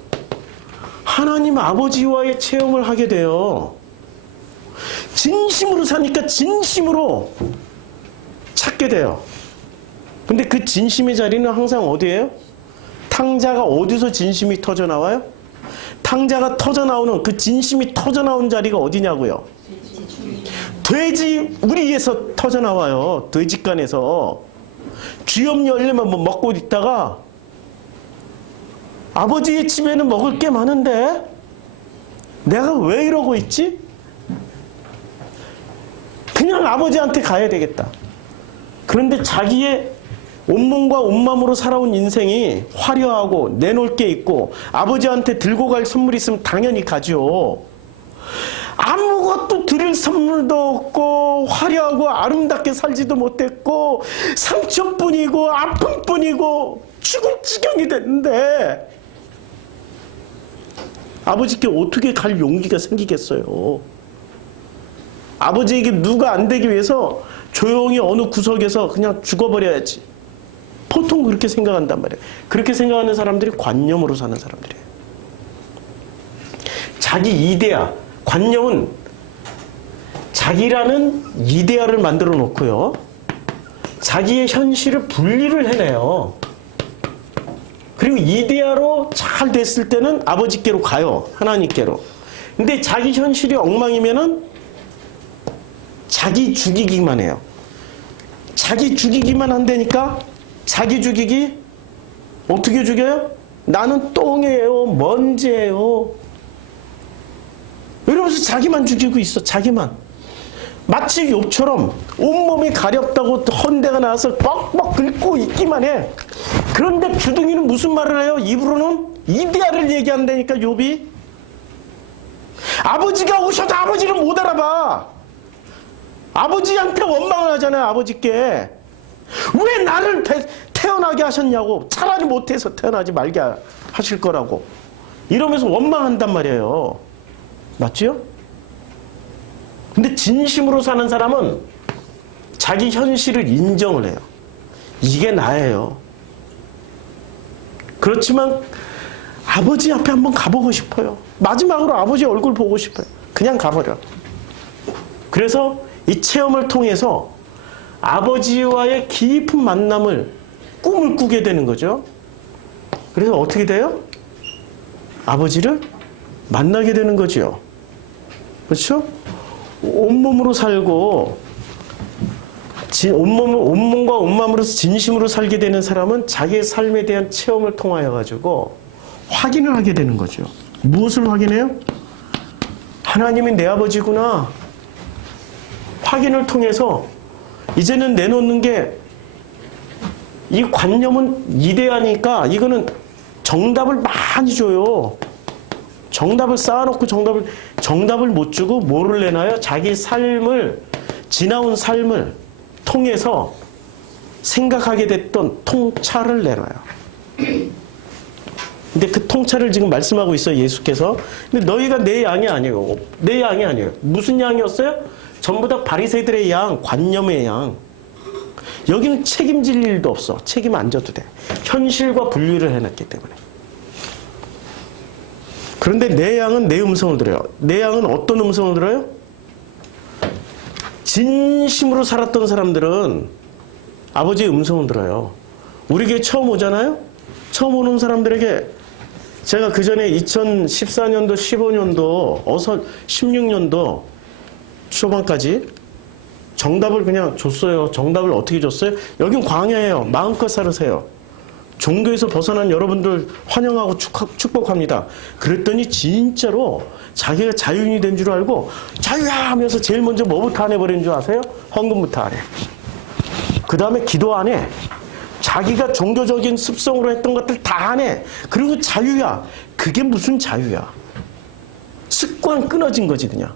하나님 아버지와의 체험을 하게 돼요. 진심으로 사니까 진심으로 찾게 돼요. 근데 그 진심의 자리는 항상 어디예요? 탕자가 어디서 진심이 터져 나와요? 탕자가 터져 나오는 그 진심이 터져 나온 자리가 어디냐고요? 돼지 우리에서 터져 나와요. 돼지간에서 쥐염 열리면 뭐 먹고 있다가 아버지의 집에는 먹을 게 많은데 내가 왜 이러고 있지? 그냥 아버지한테 가야 되겠다. 그런데 자기의 온몸과 온마음으로 살아온 인생이 화려하고 내놓을 게 있고 아버지한테 들고 갈 선물이 있으면 당연히 가죠. 아무것도 드릴 선물도 없고 화려하고 아름답게 살지도 못했고 상처뿐이고 아픔뿐이고 죽을 지경이 됐는데 아버지께 어떻게 갈 용기가 생기겠어요? 아버지에게 누가 안 되기 위해서 조용히 어느 구석에서 그냥 죽어버려야지. 보통 그렇게 생각한단 말이에요. 그렇게 생각하는 사람들이 관념으로 사는 사람들이에요. 자기 이데아, 관념은 자기라는 이데아를 만들어 놓고요. 자기의 현실을 분리를 해내요. 그리고 이데아로 잘 됐을 때는 아버지께로 가요. 하나님께로. 근데 자기 현실이 엉망이면은 자기 죽이기만 해요. 자기 죽이기만 한다니까 자기 죽이기 어떻게 죽여요? 나는 똥이에요. 먼지예요. 이러면서 자기만 죽이고 있어. 자기만. 마치 욥처럼 온몸이 가렵다고 헌대가 나와서 뻑뻑 긁고 있기만 해. 그런데 주둥이는 무슨 말을 해요? 입으로는 이데아를 얘기한다니까 욥이. 아버지가 오셔도 아버지를 못 알아봐. 아버지한테 원망을 하잖아요. 아버지께. 왜 나를 태어나게 하셨냐고. 차라리 못해서 태어나지 말게 하실 거라고. 이러면서 원망한단 말이에요. 맞지요? 근데 진심으로 사는 사람은 자기 현실을 인정을 해요. 이게 나예요. 그렇지만 아버지 앞에 한번 가보고 싶어요. 마지막으로 아버지 얼굴 보고 싶어요. 그냥 가버려. 그래서 이 체험을 통해서 아버지와의 깊은 만남을 꿈을 꾸게 되는 거죠. 그래서 어떻게 돼요? 아버지를 만나게 되는 거죠. 그렇죠? 온몸으로 살고 온몸과 온마음으로서 진심으로 살게 되는 사람은 자기의 삶에 대한 체험을 통하여 가지고 확인을 하게 되는 거죠. 무엇을 확인해요? 하나님이 내 아버지구나. 확인을 통해서 이제는 내놓는 게 이 관념은 이데아니까 이거는 정답을 많이 줘요. 정답을 쌓아놓고 정답을 못 주고 뭐를 내놔요? 자기 삶을 지나온 삶을 통해서 생각하게 됐던 통찰을 내놔요. 근데 그 통찰을 지금 말씀하고 있어요. 예수께서. 근데 너희가 내 양이 아니에요. 내 양이 아니에요. 무슨 양이었어요? 전부 다 바리새들의 양, 관념의 양. 여기는 책임질 일도 없어. 책임 안 져도 돼. 현실과 분리를 해놨기 때문에. 그런데 내 양은 내 음성을 들어요. 내 양은 어떤 음성을 들어요? 진심으로 살았던 사람들은 아버지의 음성을 들어요. 우리 교회 처음 오잖아요? 처음 오는 사람들에게 제가 그 전에 2014년도, 15년도, 어서 16년도 초반까지 정답을 그냥 줬어요. 정답을 어떻게 줬어요? 여긴 광야예요. 마음껏 살으세요. 종교에서 벗어난 여러분들 환영하고 축복합니다. 그랬더니 진짜로 자기가 자유인이 된 줄 알고 자유야 하면서 제일 먼저 뭐부터 안 해버리는 줄 아세요? 헌금부터 안 해. 그 다음에 기도 안 해. 자기가 종교적인 습성으로 했던 것들 다 안 해. 그리고 자유야. 그게 무슨 자유야? 습관 끊어진 거지 그냥.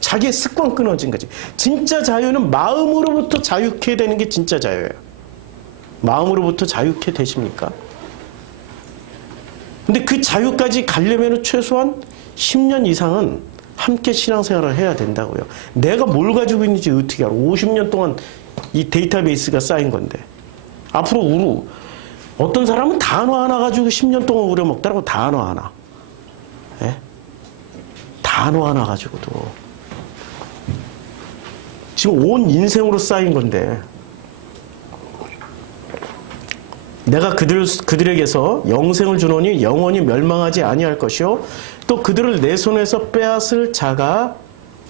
자기의 습관 끊어진 거지. 진짜 자유는 마음으로부터 자유케 되는 게 진짜 자유예요. 마음으로부터 자유케 되십니까? 근데 그 자유까지 가려면 최소한 10년 이상은 함께 신앙생활을 해야 된다고요. 내가 뭘 가지고 있는지 어떻게 알아? 50년 동안 이 데이터베이스가 쌓인 건데. 앞으로 어떤 사람은 단어 하나 가지고 10년 동안 우려먹더라고. 단어 하나. 예? 단어 하나 가지고도. 지금 온 인생으로 쌓인 건데. 내가 그들에게서 영생을 주노니 영원히 멸망하지 아니할 것이요 또 그들을 내 손에서 빼앗을 자가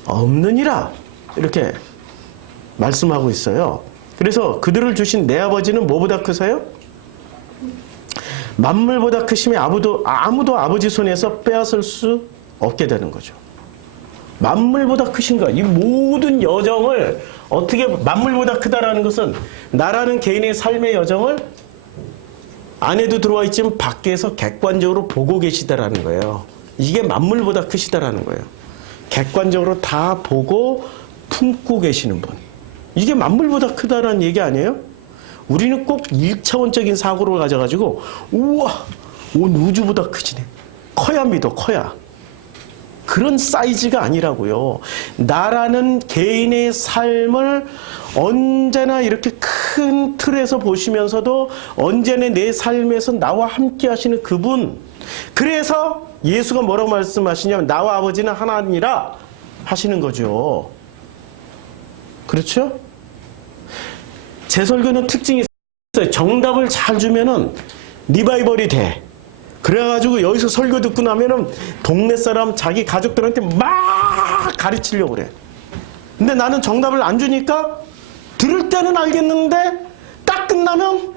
없느니라 이렇게 말씀하고 있어요. 그래서 그들을 주신 내 아버지는 뭐보다 크세요? 만물보다 크심에 아무도 아버지 손에서 빼앗을 수 없게 되는 거죠. 만물보다 크신 거야. 이 모든 여정을 어떻게 만물보다 크다라는 것은 나라는 개인의 삶의 여정을 안에도 들어와 있지만 밖에서 객관적으로 보고 계시다라는 거예요. 이게 만물보다 크시다라는 거예요. 객관적으로 다 보고 품고 계시는 분. 이게 만물보다 크다라는 얘기 아니에요? 우리는 꼭 1차원적인 사고를 가져가지고 우와 온 우주보다 크지네. 커야 믿어. 커야. 그런 사이즈가 아니라고요. 나라는 개인의 삶을 언제나 이렇게 큰 틀에서 보시면서도 언제나 내 삶에서 나와 함께 하시는 그분. 그래서 예수가 뭐라고 말씀하시냐면 나와 아버지는 하나니라 하시는 거죠. 그렇죠? 제 설교는 특징이 있어요. 정답을 잘 주면은 리바이벌이 돼. 그래가지고 여기서 설교 듣고 나면은 동네 사람 자기 가족들한테 막 가르치려고 그래. 근데 나는 정답을 안 주니까 들을 때는 알겠는데 딱 끝나면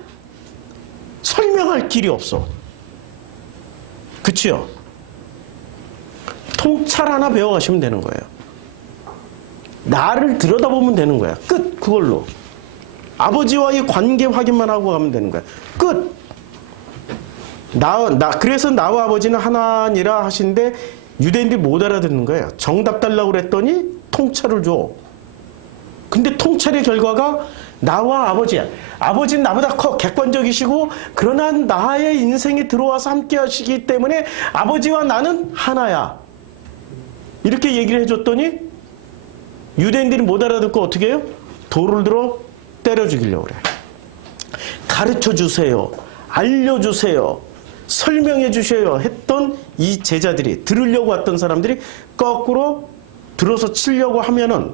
설명할 길이 없어. 그치요? 통찰 하나 배워가시면 되는 거예요. 나를 들여다보면 되는 거야. 끝. 그걸로. 아버지와의 관계 확인만 하고 가면 되는 거야. 끝. 그래서 나와 아버지는 하나니라 하신데 유대인들이 못 알아듣는 거예요. 정답 달라고 그랬더니 통찰을 줘. 근데 통찰의 결과가 나와 아버지야. 아버지는 나보다 객관적이시고 그러나 나의 인생에 들어와서 함께 하시기 때문에 아버지와 나는 하나야. 이렇게 얘기를 해줬더니 유대인들이 못 알아듣고 어떻게 해요? 돌을 들어 때려 죽이려고 그래. 가르쳐 주세요. 알려주세요. 설명해 주셔요 했던 이 제자들이, 들으려고 왔던 사람들이 거꾸로 들어서 치려고 하면은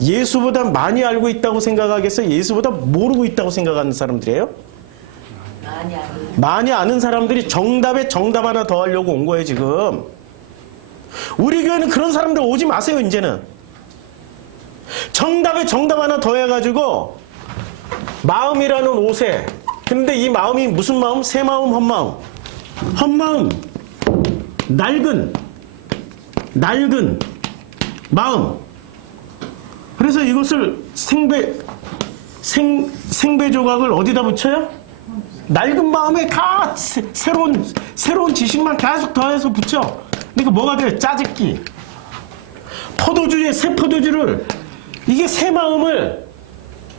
예수보다 많이 알고 있다고 생각하겠어요? 예수보다 모르고 있다고 생각하는 사람들이에요? 많이 아는 사람들이 정답에 정답 하나 더 하려고 온 거예요 지금. 우리 교회는 그런 사람들 오지 마세요. 이제는 정답에 정답 하나 더 해가지고 마음이라는 옷에, 근데 이 마음이 무슨 마음? 새 마음, 헛마음. 헛마음, 낡은 마음. 그래서 이것을 생배 조각을 어디다 붙여요? 낡은 마음에 다 새로운 지식만 계속 더해서 붙여. 그러니까 뭐가 돼요? 짜집기. 포도주에 새 포도주를, 이게 새 마음을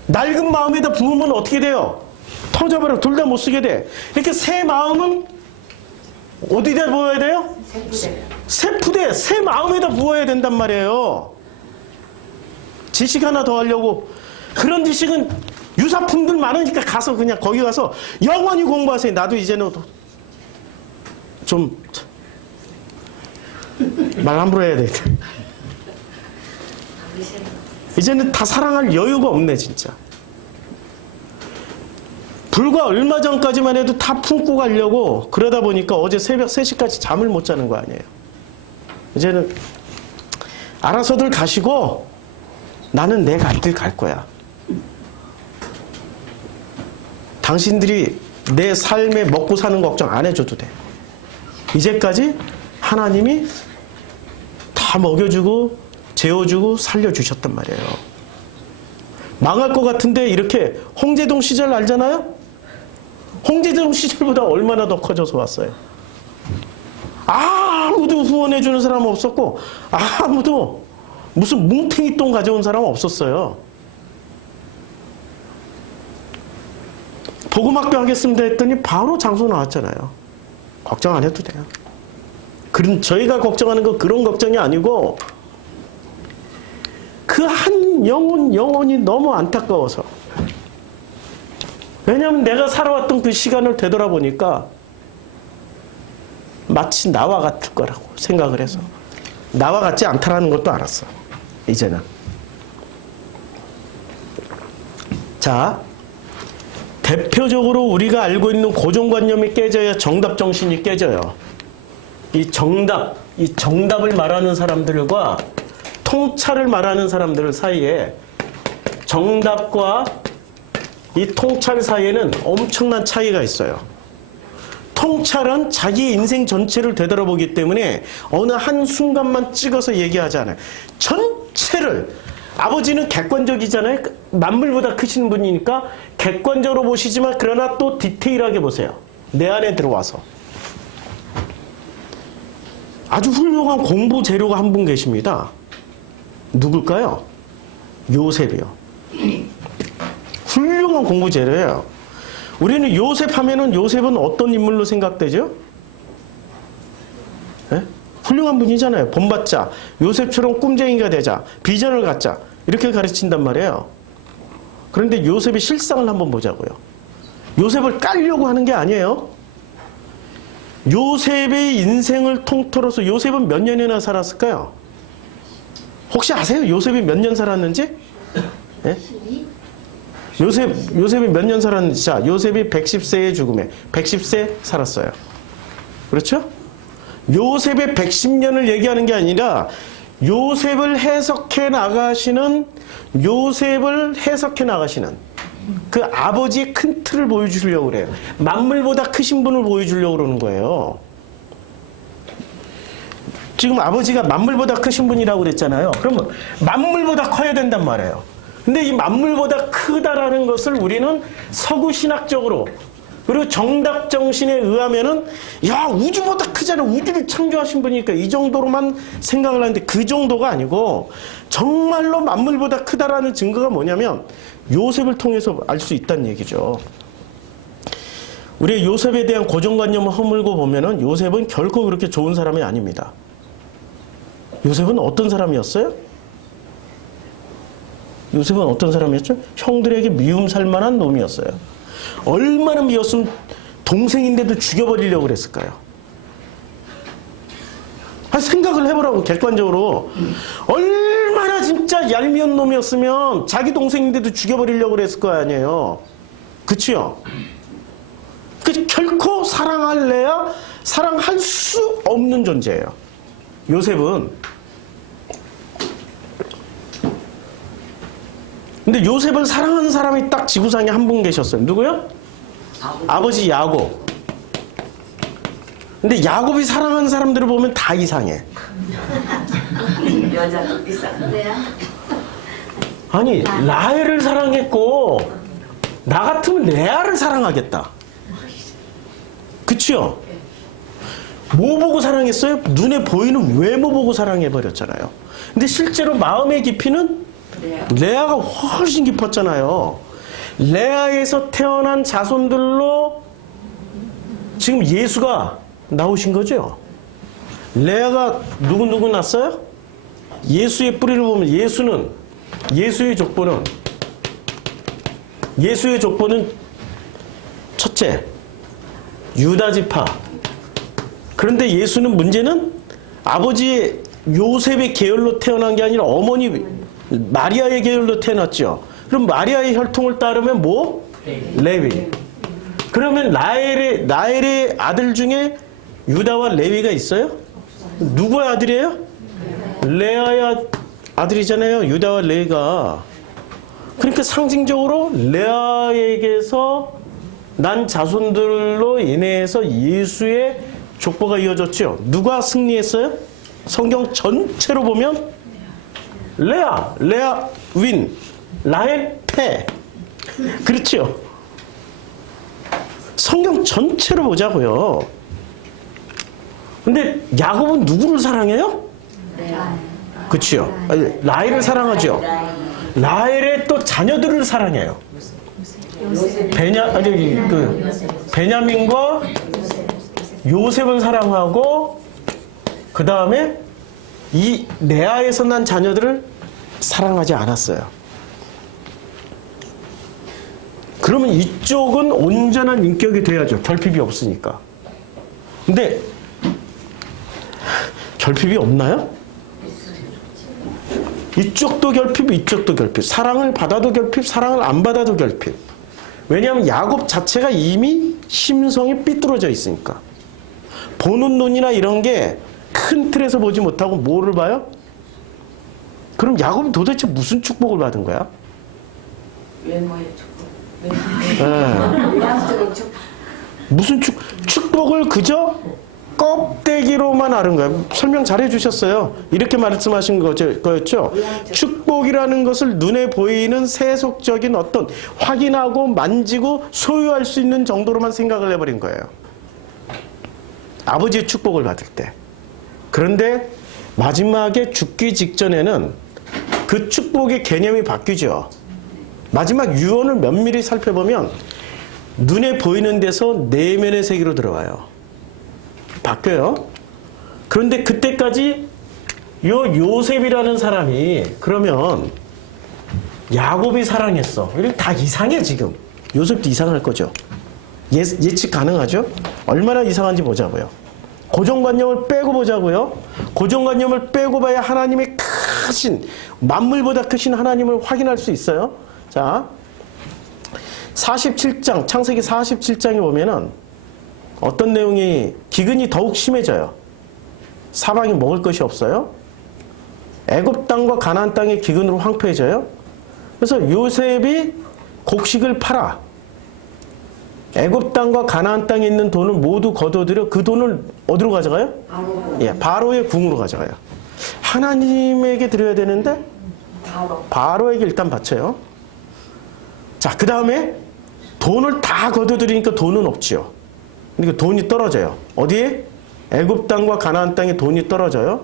낡은 마음에다 부으면 어떻게 돼요? 터져버려. 둘 다 못 쓰게 돼. 이렇게 새 마음은 어디다 부어야 돼요? 새 푸대. 새 마음에다 부어야 된단 말이에요. 지식 하나 더 하려고. 그런 지식은 유사품들 많으니까 가서 그냥 거기 가서 영원히 공부하세요. 나도 이제는 좀 말 함부로 해야 되겠다. 이제는 다 사랑할 여유가 없네 진짜. 불과 얼마 전까지만 해도 다 품고 가려고 그러다 보니까 어제 새벽 3시까지 잠을 못 자는 거 아니에요. 이제는 알아서들 가시고 나는 내 갈 길 갈 거야. 당신들이 내 삶에 먹고 사는 걱정 안 해줘도 돼. 이제까지 하나님이 다 먹여주고 재워주고 살려주셨단 말이에요. 망할 것 같은데 이렇게 홍제동 시절 알잖아요? 홍제동 시절보다 얼마나 더 커져서 왔어요. 아무도 후원해주는 사람 없었고 아무도 무슨 뭉탱이 똥 가져온 사람 없었어요. 복음학교 하겠습니다 했더니 바로 장소 나왔잖아요. 걱정 안 해도 돼요. 그런 저희가 걱정하는 거 그런 걱정이 아니고 그 한 영혼이 너무 안타까워서. 왜냐하면 내가 살아왔던 그 시간을 되돌아보니까 마치 나와 같을 거라고 생각을 해서 나와 같지 않다라는 것도 알았어. 이제는. 자, 대표적으로 우리가 알고 있는 고정관념이 깨져야 정답 정신이 깨져요. 이 정답을 말하는 사람들과 통찰을 말하는 사람들 사이에 정답과 이 통찰 사이에는 엄청난 차이가 있어요. 통찰은 자기 인생 전체를 되돌아보기 때문에 어느 한 순간만 찍어서 얘기하지 않아요. 전체를. 아버지는 객관적이잖아요. 만물보다 크신 분이니까 객관적으로 보시지만 그러나 또 디테일하게 보세요. 내 안에 들어와서. 아주 훌륭한 공부 재료가 한 분 계십니다. 누굴까요? 요셉이요. 훌륭한 공부 재료예요. 우리는 요셉 하면은 요셉은 어떤 인물로 생각되죠? 네? 훌륭한 분이잖아요. 본받자. 요셉처럼 꿈쟁이가 되자. 비전을 갖자. 이렇게 가르친단 말이에요. 그런데 요셉의 실상을 한번 보자고요. 요셉을 깔려고 하는 게 아니에요. 요셉의 인생을 통틀어서 요셉은 몇 년이나 살았을까요? 혹시 아세요? 요셉이 몇 년 살았는지? 네? 요셉이 몇 년 살았는지. 자, 요셉이 110세의 죽음에 110세 살았어요. 그렇죠? 요셉의 110년을 얘기하는 게 아니라 요셉을 해석해 나가시는 그 아버지의 큰 틀을 보여주려고 그래요. 만물보다 크신 분을 보여주려고 그러는 거예요. 지금 아버지가 만물보다 크신 분이라고 그랬잖아요. 그러면 만물보다 커야 된단 말이에요. 근데 이 만물보다 크다라는 것을 우리는 서구 신학적으로 그리고 정답 정신에 의하면은 야 우주보다 크잖아. 우주를 창조하신 분이니까 이 정도로만 생각을 하는데 그 정도가 아니고 정말로 만물보다 크다라는 증거가 뭐냐면 요셉을 통해서 알 수 있다는 얘기죠. 우리 요셉에 대한 고정관념을 허물고 보면은 요셉은 결코 그렇게 좋은 사람이 아닙니다. 요셉은 어떤 사람이었어요? 요셉은 어떤 사람이었죠? 형들에게 미움 살 만한 놈이었어요. 얼마나 미웠으면 동생인데도 죽여버리려고 그랬을까요? 생각을 해보라고 객관적으로. 얼마나 진짜 얄미운 놈이었으면 자기 동생인데도 죽여버리려고 그랬을 거 아니에요. 그치요? 결코 사랑할래야 사랑할 수 없는 존재예요. 요셉은. 근데 요셉을 사랑하는 사람이 딱 지구상에 한 분 계셨어요. 누구요? 아버지 야곱. 근데 야곱이 사랑하는 사람들을 보면 다 이상해. 여자도 이상해요. 아니 라헬을 사랑했고 나 같으면 레아를 사랑하겠다. 그치요? 뭐 보고 사랑했어요? 눈에 보이는 외모 보고 사랑해버렸잖아요. 근데 실제로 마음의 깊이는 레아가 훨씬 깊었잖아요. 레아에서 태어난 자손들로 지금 예수가 나오신 거죠. 레아가 누구 낳았어요? 예수의 뿌리를 보면 예수의 족보는 첫째 유다 지파. 그런데 예수는 문제는 아버지 요셉의 계열로 태어난 게 아니라 어머니 마리아의 계열로 태어났죠. 그럼 마리아의 혈통을 따르면 뭐? 레위. 그러면 라헬의 아들 중에 유다와 레위가 있어요? 누구의 아들이에요? 레아의 아들이잖아요. 유다와 레위가. 그러니까 상징적으로 레아에게서 난 자손들로 인해서 예수의 족보가 이어졌죠. 누가 승리했어요? 성경 전체로 보면 레아 윈, 라헬 패. 그렇죠? 성경 전체로 보자고요. 근데 야곱은 누구를 사랑해요? 그렇죠? 라헬을 사랑하죠. 라헬의 또 자녀들을 사랑해요. 베냐민과 요셉을 사랑하고, 그 다음에 이 레아에서 난 자녀들을 사랑하지 않았어요. 그러면 이쪽은 온전한 인격이 돼야죠. 결핍이 없으니까. 근데 결핍이 없나요? 이쪽도 결핍, 이쪽도 결핍. 사랑을 받아도 결핍, 사랑을 안 받아도 결핍. 왜냐하면 야곱 자체가 이미 심성이 삐뚤어져 있으니까. 보는 눈이나 이런 게 큰 틀에서 보지 못하고 뭐를 봐요? 그럼 야곱은 도대체 무슨 축복을 받은 거야? 외모의 축복. 외향적인 축복. 무슨 축복을 그저 껍데기로만 아는 거예요. 설명 잘 해주셨어요. 이렇게 말씀하신 거였죠. 축복이라는 것을 눈에 보이는 세속적인 어떤 확인하고 만지고 소유할 수 있는 정도로만 생각을 해버린 거예요. 아버지의 축복을 받을 때. 그런데 마지막에 죽기 직전에는 그 축복의 개념이 바뀌죠. 마지막 유언을 면밀히 살펴보면 눈에 보이는 데서 내면의 세계로 들어가요. 바뀌어요. 그런데 그때까지 요셉이라는 사람이 그러면 야곱이 사랑했어. 이렇게 다 이상해 지금. 요셉도 이상할 거죠. 예측 가능하죠? 얼마나 이상한지 보자고요. 고정관념을 빼고 보자고요. 고정관념을 빼고 봐야 하나님의 크신, 만물보다 크신 하나님을 확인할 수 있어요. 자, 47장, 창세기 47장에 보면은 어떤 내용이, 기근이 더욱 심해져요. 사방에 먹을 것이 없어요. 애굽 땅과 가나안 땅이 기근으로 황폐해져요. 그래서 요셉이 곡식을 팔아 애굽 땅과 가나안 땅에 있는 돈을 모두 거둬들여 그 돈을 어디로 가져가요? 바로의 궁으로 가져가요. 하나님에게 드려야 되는데 바로에게 일단 바쳐요. 자, 그 다음에 돈을 다 거둬들이니까 돈은 없지요. 그러니까 돈이 떨어져요. 어디에? 애굽 땅과 가나안 땅에 돈이 떨어져요.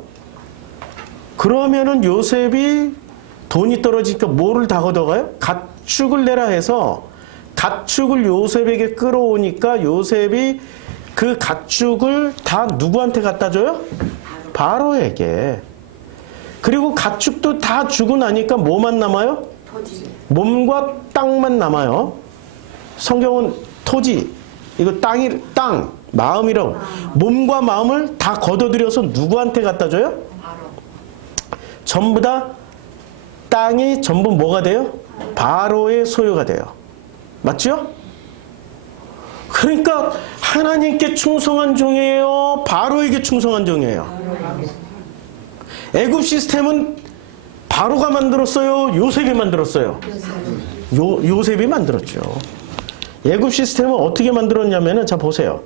그러면은 요셉이 돈이 떨어지니까 뭐를 다 걷어가요? 가축을 내라 해서 가축을 요셉에게 끌어오니까 요셉이 그 가축을 다 누구한테 갖다 줘요? 바로에게. 그리고 가축도 다 주고 나니까 뭐만 남아요? 토지. 몸과 땅만 남아요. 성경은 토지, 이거 땅, 마음이라고. 몸과 마음을 다 걷어들여서 누구한테 갖다 줘요? 바로. 전부 다 땅이 전부 뭐가 돼요? 바로의 소유가 돼요. 맞죠? 그러니까 하나님께 충성한 종이에요? 바로에게 충성한 종이에요? 애굽 시스템은 바로가 만들었어요? 요셉이 만들었어요? 요셉이 만들었죠. 애굽 시스템은 어떻게 만들었냐면은, 자 보세요.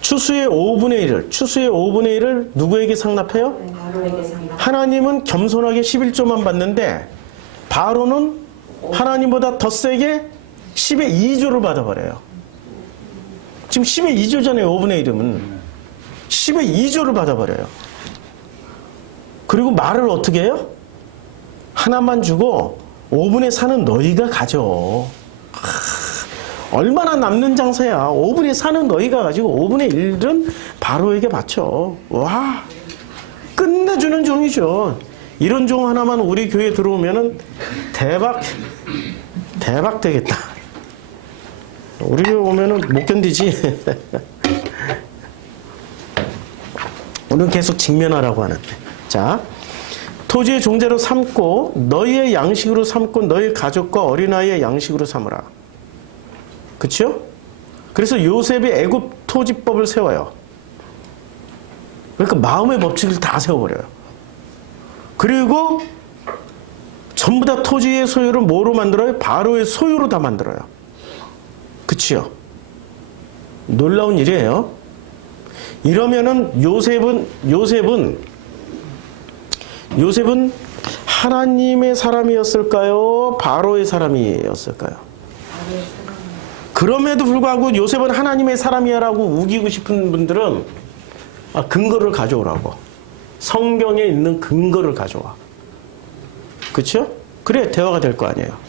추수의 5분의 1을 누구에게 상납해요? 바로에게 상납. 하나님은 겸손하게 11조만 받는데 바로는 하나님보다 더 세게 10의 2조를 받아버려요. 지금 10의 2조잖아요. 5분의 1이면 10의 2조를 받아버려요. 그리고 말을 어떻게 해요? 하나만 주고 5분의 4는 너희가 가져. 얼마나 남는 장사야. 5분의 4는 너희가 가지고 5분의 1은 바로에게 바쳐. 와, 끝내주는 종이죠. 이런 종 하나만 우리 교회에 들어오면은 대박 되겠다. 우리 교회 오면은 못 견디지. 오늘 계속 직면하라고 하는데. 자, 토지의 종자로 삼고 너희의 양식으로 삼고 너희 가족과 어린아이의 양식으로 삼으라. 그렇죠? 그래서 요셉이 애굽 토지법을 세워요. 그러니까 마음의 법칙을 다 세워버려요. 그리고 전부 다 토지의 소유를 뭐로 만들어요? 바로의 소유로 다 만들어요. 그치요? 놀라운 일이에요. 이러면은 요셉은 하나님의 사람이었을까요? 바로의 사람이었을까요? 그럼에도 불구하고 요셉은 하나님의 사람이야라고 우기고 싶은 분들은 근거를 가져오라고. 성경에 있는 근거를 가져와. 그렇죠? 그래 대화가 될 거 아니에요.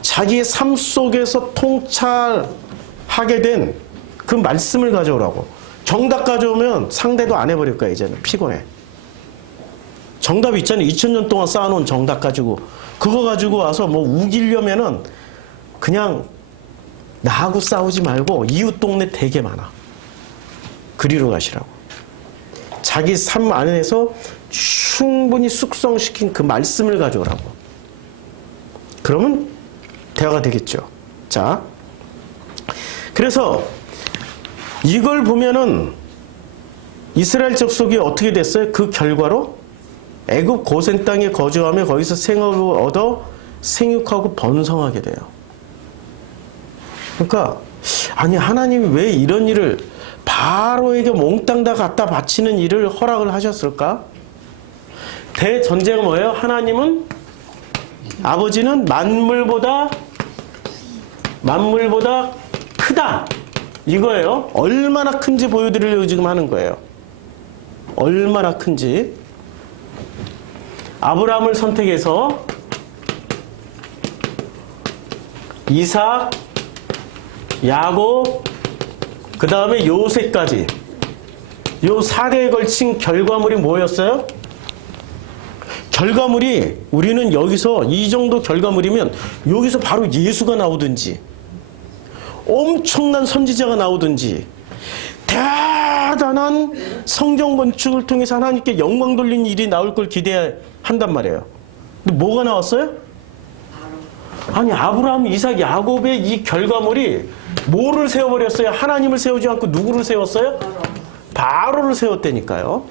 자기의 삶 속에서 통찰하게 된 그 말씀을 가져오라고. 정답 가져오면 상대도 안 해버릴 거야. 이제는 피곤해. 정답이 있잖아요. 2000년 동안 쌓아놓은 정답 가지고 그거 가지고 와서 뭐 우기려면은 그냥 나하고 싸우지 말고 이웃 동네 되게 많아. 그리로 가시라고. 자기 삶 안에서 충분히 숙성시킨 그 말씀을 가져오라고. 그러면 대화가 되겠죠. 자, 그래서 이걸 보면은 이스라엘 족속이 어떻게 됐어요? 그 결과로 애굽 고센 땅에 거주하며 거기서 생업을 얻어 생육하고 번성하게 돼요. 그러니까 아니 하나님이 왜 이런 일을 바로에게 몽땅 다 갖다 바치는 일을 허락을 하셨을까? 대전제가 뭐예요? 하나님은 아버지는 만물보다 크다. 이거예요. 얼마나 큰지 보여드리려고 지금 하는 거예요. 얼마나 큰지. 아브라함을 선택해서 이삭, 야곱, 그 다음에 요셉까지 요 4대에 걸친 결과물이 뭐였어요? 결과물이 우리는 여기서 이 정도 결과물이면 여기서 바로 예수가 나오든지 엄청난 선지자가 나오든지 대단한 성경 건축을 통해서 하나님께 영광 돌리는 일이 나올 걸 기대한단 말이에요. 근데 뭐가 나왔어요? 아니 아브라함, 이삭, 야곱의 이 결과물이 뭐를 세워버렸어요? 하나님을 세우지 않고 누구를 세웠어요? 바로를 세웠다니까요.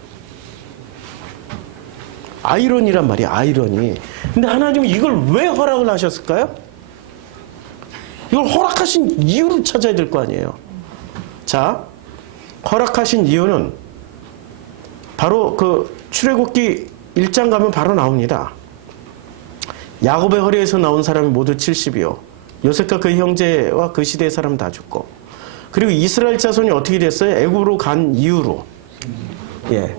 아이러니란 말이야. 아이러니. 근데 하나님은 이걸 왜 허락을 하셨을까요? 이걸 허락하신 이유를 찾아야 될 거 아니에요. 자, 허락하신 이유는 바로 그 출애굽기 1장 가면 바로 나옵니다. 야곱의 허리에서 나온 사람이 모두 70이요. 요셉과 그 형제와 그 시대의 사람 다 죽고. 그리고 이스라엘 자손이 어떻게 됐어요? 애굽으로 간 이후로. 예.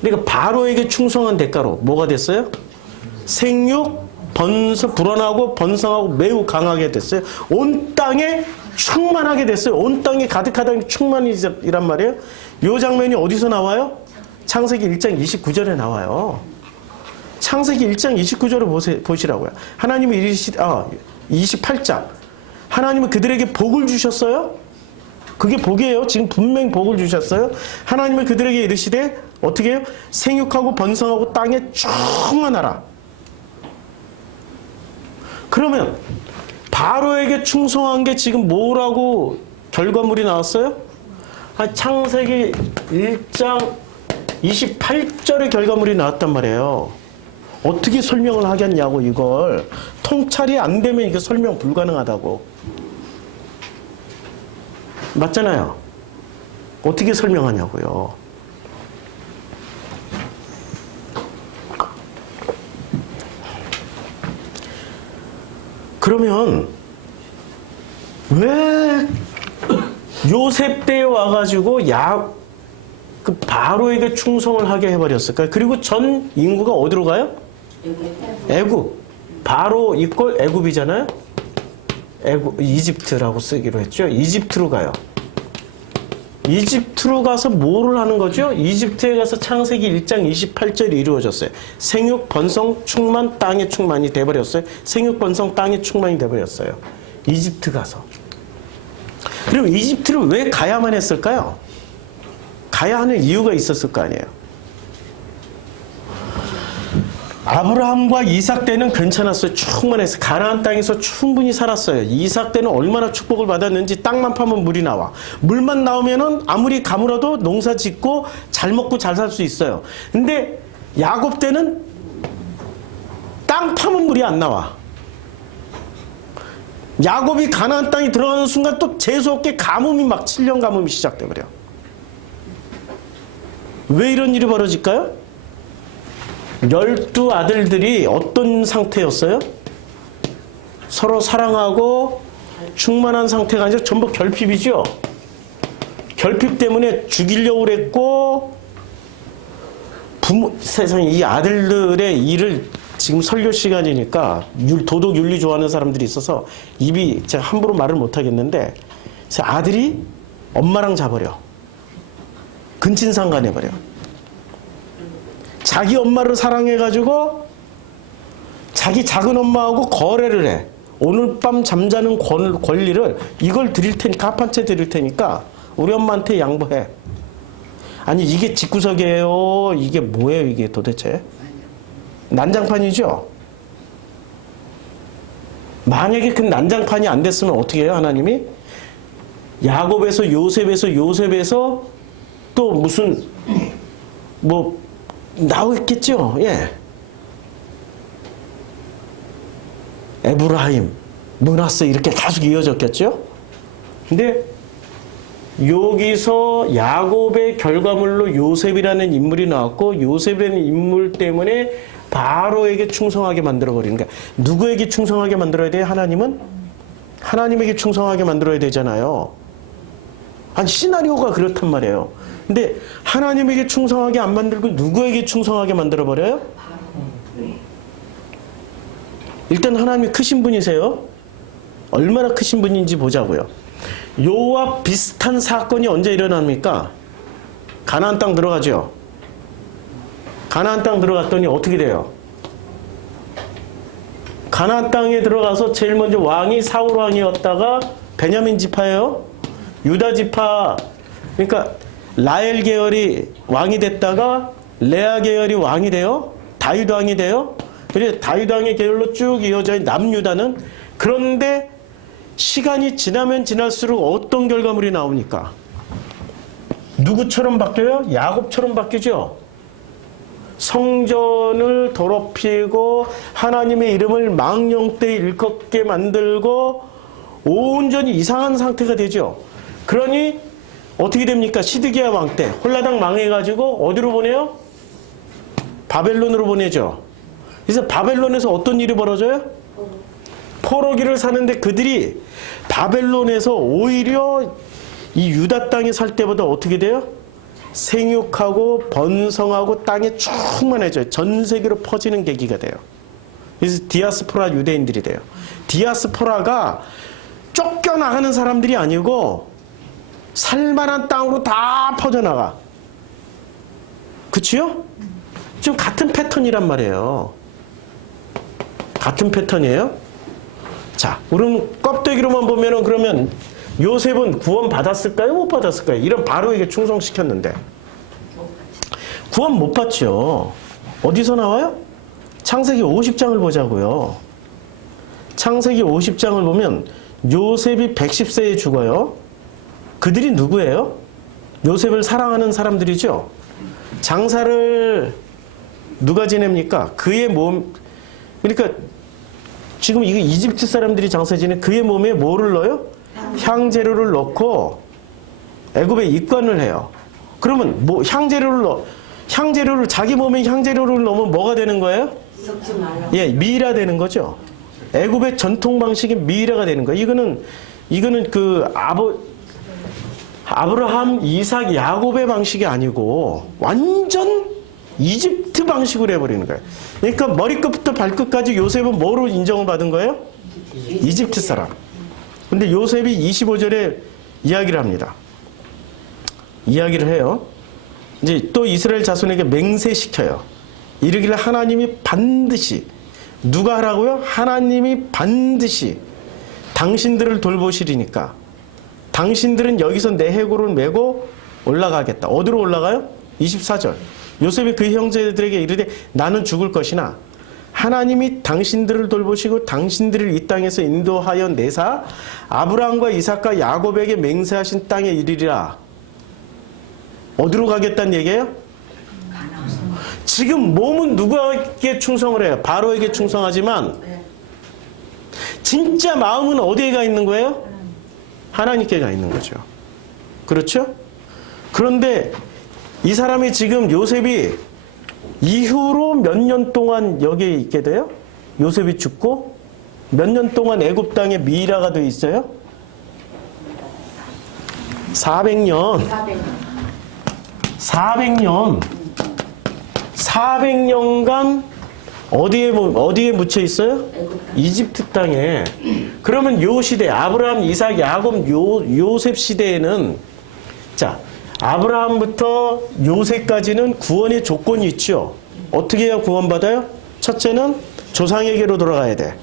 그러니까 바로에게 충성한 대가로 뭐가 됐어요? 생육, 불어나고 번성하고 매우 강하게 됐어요. 온 땅에 충만하게 됐어요. 온 땅에 가득하다는 충만이란 말이에요. 이 장면이 어디서 나와요? 창세기 1장 29절에 나와요. 창세기 1장 29절을 보시라고요. 하나님은 28장. 하나님은 그들에게 복을 주셨어요? 그게 복이에요. 지금 분명히 복을 주셨어요. 하나님은 그들에게 이르시되 어떻게 해요? 생육하고 번성하고 땅에 충만하라. 그러면 바로에게 충성한 게 지금 뭐라고 결과물이 나왔어요? 창세기 1장 28절의 결과물이 나왔단 말이에요. 어떻게 설명을 하겠냐고 이걸. 통찰이 안 되면 이거 설명 불가능하다고. 맞잖아요. 어떻게 설명하냐고요. 그러면 왜 요셉 때에 와가지고 그 바로에게 충성을 하게 해버렸을까요? 그리고 전 인구가 어디로 가요? 애굽. 바로 이꼴 애굽이잖아요. 이집트라고 쓰기로 했죠. 이집트로 가요. 이집트로 가서 뭐를 하는 거죠? 이집트에 가서 창세기 1장 28절이 이루어졌어요. 생육, 번성, 충만, 땅의 충만이 돼버렸어요. 생육, 번성, 땅의 충만이 돼버렸어요. 이집트 가서. 그럼 이집트를 왜 가야만 했을까요? 가야 하는 이유가 있었을 거 아니에요. 아브라함과 이삭 때는 괜찮았어요. 충만해서 가나안 땅에서 충분히 살았어요. 이삭 때는 얼마나 축복을 받았는지 땅만 파면 물이 나와. 물만 나오면은 아무리 가물어도 농사 짓고 잘 먹고 잘 살 수 있어요. 근데 야곱 때는 땅 파면 물이 안 나와. 야곱이 가나안 땅에 들어가는 순간 또 재수없게 가뭄이 막 7년 가뭄이 시작돼 버려. 왜 이런 일이 벌어질까요? 12아들들이 어떤 상태였어요? 서로 사랑하고 충만한 상태가 아니라 전부 결핍이죠. 결핍 때문에 죽이려고 그랬고, 세상에 이 아들들의 일을 지금 설교 시간이니까 도덕 윤리 좋아하는 사람들이 있어서 입이 제가 함부로 말을 못 하겠는데, 아들이 엄마랑 자버려. 근친상간 해버려. 자기 엄마를 사랑해가지고 자기 작은 엄마하고 거래를 해. 오늘 밤 잠자는 권리를 이걸 드릴 테니까, 합 한 채 드릴 테니까 우리 엄마한테 양보해. 아니 이게 집구석이에요? 이게 뭐예요 이게 도대체? 난장판이죠? 만약에 그 난장판이 안 됐으면 어떻게 해요 하나님이? 야곱에서 요셉에서 또 무슨 뭐 나오겠죠? 예. 에브라임, 므낫세 이렇게 계속 이어졌겠죠? 근데 여기서 야곱의 결과물로 요셉이라는 인물이 나왔고, 요셉이라는 인물 때문에 바로에게 충성하게 만들어버리는 거야. 누구에게 충성하게 만들어야 돼요? 하나님은? 하나님에게 충성하게 만들어야 되잖아요. 아니 시나리오가 그렇단 말이에요. 근데 하나님에게 충성하게 안 만들고 누구에게 충성하게 만들어버려요? 일단 하나님이 크신 분이세요. 얼마나 크신 분인지 보자고요. 요와 비슷한 사건이 언제 일어납니까? 가나안 땅 들어가죠. 가나안 땅 들어갔더니 어떻게 돼요? 가나안 땅에 들어가서 제일 먼저 왕이 사울 왕이었다가 베냐민 지파예요. 유다 지파, 그러니까 라헬 계열이 왕이 됐다가 레아 계열이 왕이 돼요. 다윗 왕이 돼요. 그래서 다윗 왕의 계열로 쭉 이어져 있는 남유다는, 그런데 시간이 지나면 지날수록 어떤 결과물이 나오니까? 누구처럼 바뀌어요? 야곱처럼 바뀌죠. 성전을 더럽히고 하나님의 이름을 망령되이 일컫게 만들고 온전히 이상한 상태가 되죠. 그러니 어떻게 됩니까? 시드기야 왕 때 홀라당 망해가지고 어디로 보내요? 바벨론으로 보내죠. 그래서 바벨론에서 어떤 일이 벌어져요? 포로기를 사는데 그들이 바벨론에서 오히려 이 유다 땅에 살 때보다 어떻게 돼요? 생육하고 번성하고 땅에 충만해져요. 전 세계로 퍼지는 계기가 돼요. 그래서 디아스포라 유대인들이 돼요. 디아스포라가 쫓겨나가는 사람들이 아니고 살만한 땅으로 다 퍼져나가. 그치요? 좀 같은 패턴이란 말이에요. 같은 패턴이에요. 자, 그럼 껍데기로만 보면은 그러면 요셉은 구원 받았을까요? 못 받았을까요? 이런 바로에게 충성시켰는데. 구원 못 받죠. 어디서 나와요? 창세기 50장을 보자고요. 창세기 50장을 보면 요셉이 110세에 죽어요. 그들이 누구예요? 요셉을 사랑하는 사람들이죠. 장사를 누가 지냅니까? 그의 몸, 그러니까 지금 이거 이집트 사람들이 장사 지내 그의 몸에 뭐를 넣어요? 향재료를 넣고 애굽에 입관을 해요. 그러면 뭐 향재료를 자기 몸에 향재료를 넣으면 뭐가 되는 거예요? 썩지 말라. 예, 미이라 되는 거죠. 애굽의 전통 방식이 미이라가 되는 거예요. 이거는 그 아브라함, 이삭, 야곱의 방식이 아니고 완전 이집트 방식으로 해버리는 거예요. 그러니까 머리끝부터 발끝까지 요셉은 뭐로 인정을 받은 거예요? 이집트 사람. 근데 요셉이 25절에 이야기를 합니다. 이야기를 해요. 이제 또 이스라엘 자손에게 맹세시켜요. 이르기를 하나님이 반드시, 누가 하라고요? 하나님이 반드시 당신들을 돌보시리니까 당신들은 여기서 내 해골을 메고 올라가겠다. 어디로 올라가요? 24절. 요셉이 그 형제들에게 이르되 나는 죽을 것이나 하나님이 당신들을 돌보시고 당신들을 이 땅에서 인도하여 내사 아브라함과 이삭과 야곱에게 맹세하신 땅에 이르리라. 어디로 가겠다는 얘기예요? 지금 몸은 누구에게 충성을 해요? 바로에게 충성하지만 진짜 마음은 어디에 가 있는 거예요? 하나님께 가 있는 거죠. 그렇죠? 그런데 이 사람이 지금 요셉이 이후로 몇 년 동안 여기에 있게 돼요? 요셉이 죽고 몇 년 동안 애굽 땅에 미이라가 돼 있어요? 400년. 400년간 어디에 묻혀 있어요? 이집트 땅에. 그러면 요 시대 아브라함, 이삭, 야곱, 요셉 시대에는 자, 아브라함부터 요셉까지는 구원의 조건이 있죠. 어떻게 해야 구원받아요? 첫째는 조상에게로 돌아가야 돼.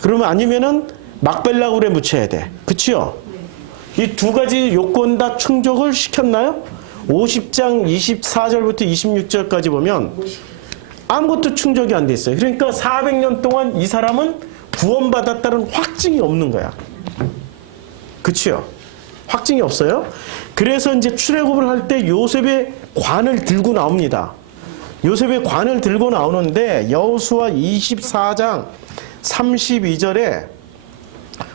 그러면 아니면은 막벨라굴에 묻혀야 돼. 그치요? 이 두 가지 요건 다 충족을 시켰나요? 50장 24절부터 26절까지 보면 아무것도 충족이 안 돼 있어요. 그러니까 400년 동안 이 사람은 구원받았다는 확증이 없는 거야. 그치요? 확증이 없어요. 그래서 이제 출애굽을 할 때 요셉의 관을 들고 나옵니다. 요셉의 관을 들고 나오는데 여호수아 24장 32절에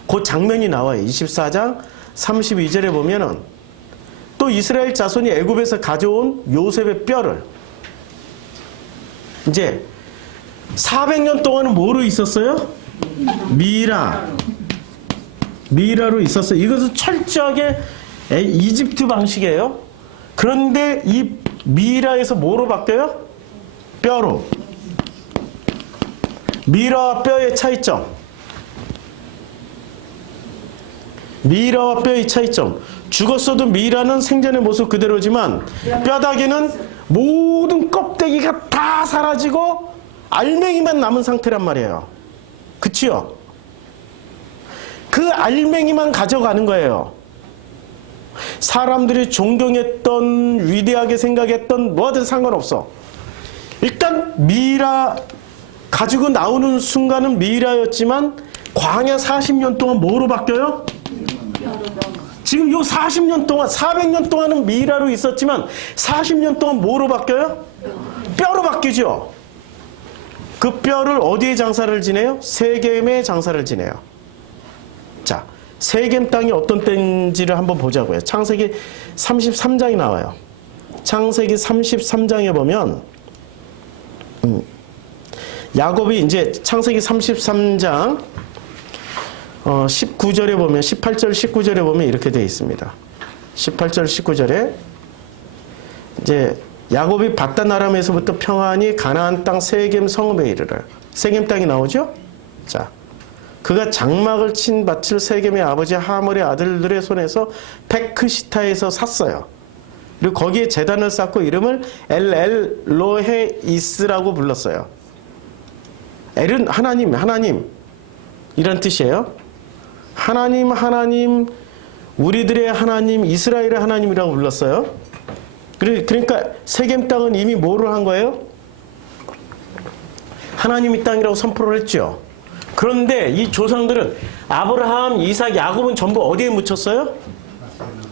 그 장면이 나와요. 24장 32절에 보면은 또 이스라엘 자손이 애굽에서 가져온 요셉의 뼈를 이제 400년 동안은 뭐로 있었어요? 미라로 있었어요. 이것은 철저하게 이집트 방식이에요. 그런데 이 미라에서 뭐로 바뀌어요? 뼈로. 미라와 뼈의 차이점. 미라와 뼈의 차이점. 죽었어도 미라는 생전의 모습 그대로지만 뼈다귀는 모든 껍데기가 다 사라지고 알맹이만 남은 상태란 말이에요. 그치요? 그 알맹이만 가져가는 거예요. 사람들이 존경했던 위대하게 생각했던 뭐든 상관없어. 일단 미라 가지고 나오는 순간은 미라였지만 광야 40년 동안 뭐로 바뀌어요? 지금 요 40년 동안 400년 동안은 미라로 있었지만 40년 동안 뭐로 바뀌어요? 뼈로 바뀌죠. 그 뼈를 어디에 장사를 지내요? 세겜에 장사를 지내요. 자, 세겜 땅이 어떤 때인지를 한번 보자고요. 창세기 33장이 나와요. 창세기 33장에 보면 야곱이 이제 창세기 33장 19절에 보면 18절 19절에 보면 이렇게 되어 있습니다. 18절 19절에 이제 야곱이 바단 아람에서부터 평안히 가나안 땅 세겜 성읍에 이르러 세겜 땅이 나오죠? 자, 그가 장막을 친 밭을 세겜의 아버지 하몰의 아들들의 손에서 페크시타에서 샀어요. 그리고 거기에 제단을 쌓고 이름을 엘로헤이스라고 불렀어요. 엘은 하나님 이런 뜻이에요. 하나님 우리들의 하나님 이스라엘의 하나님이라고 불렀어요. 그러니까 세겜 땅은 이미 뭐를 한 거예요? 하나님의 땅이라고 선포를 했죠. 그런데 이 조상들은 아브라함, 이삭, 야곱은 전부 어디에 묻혔어요?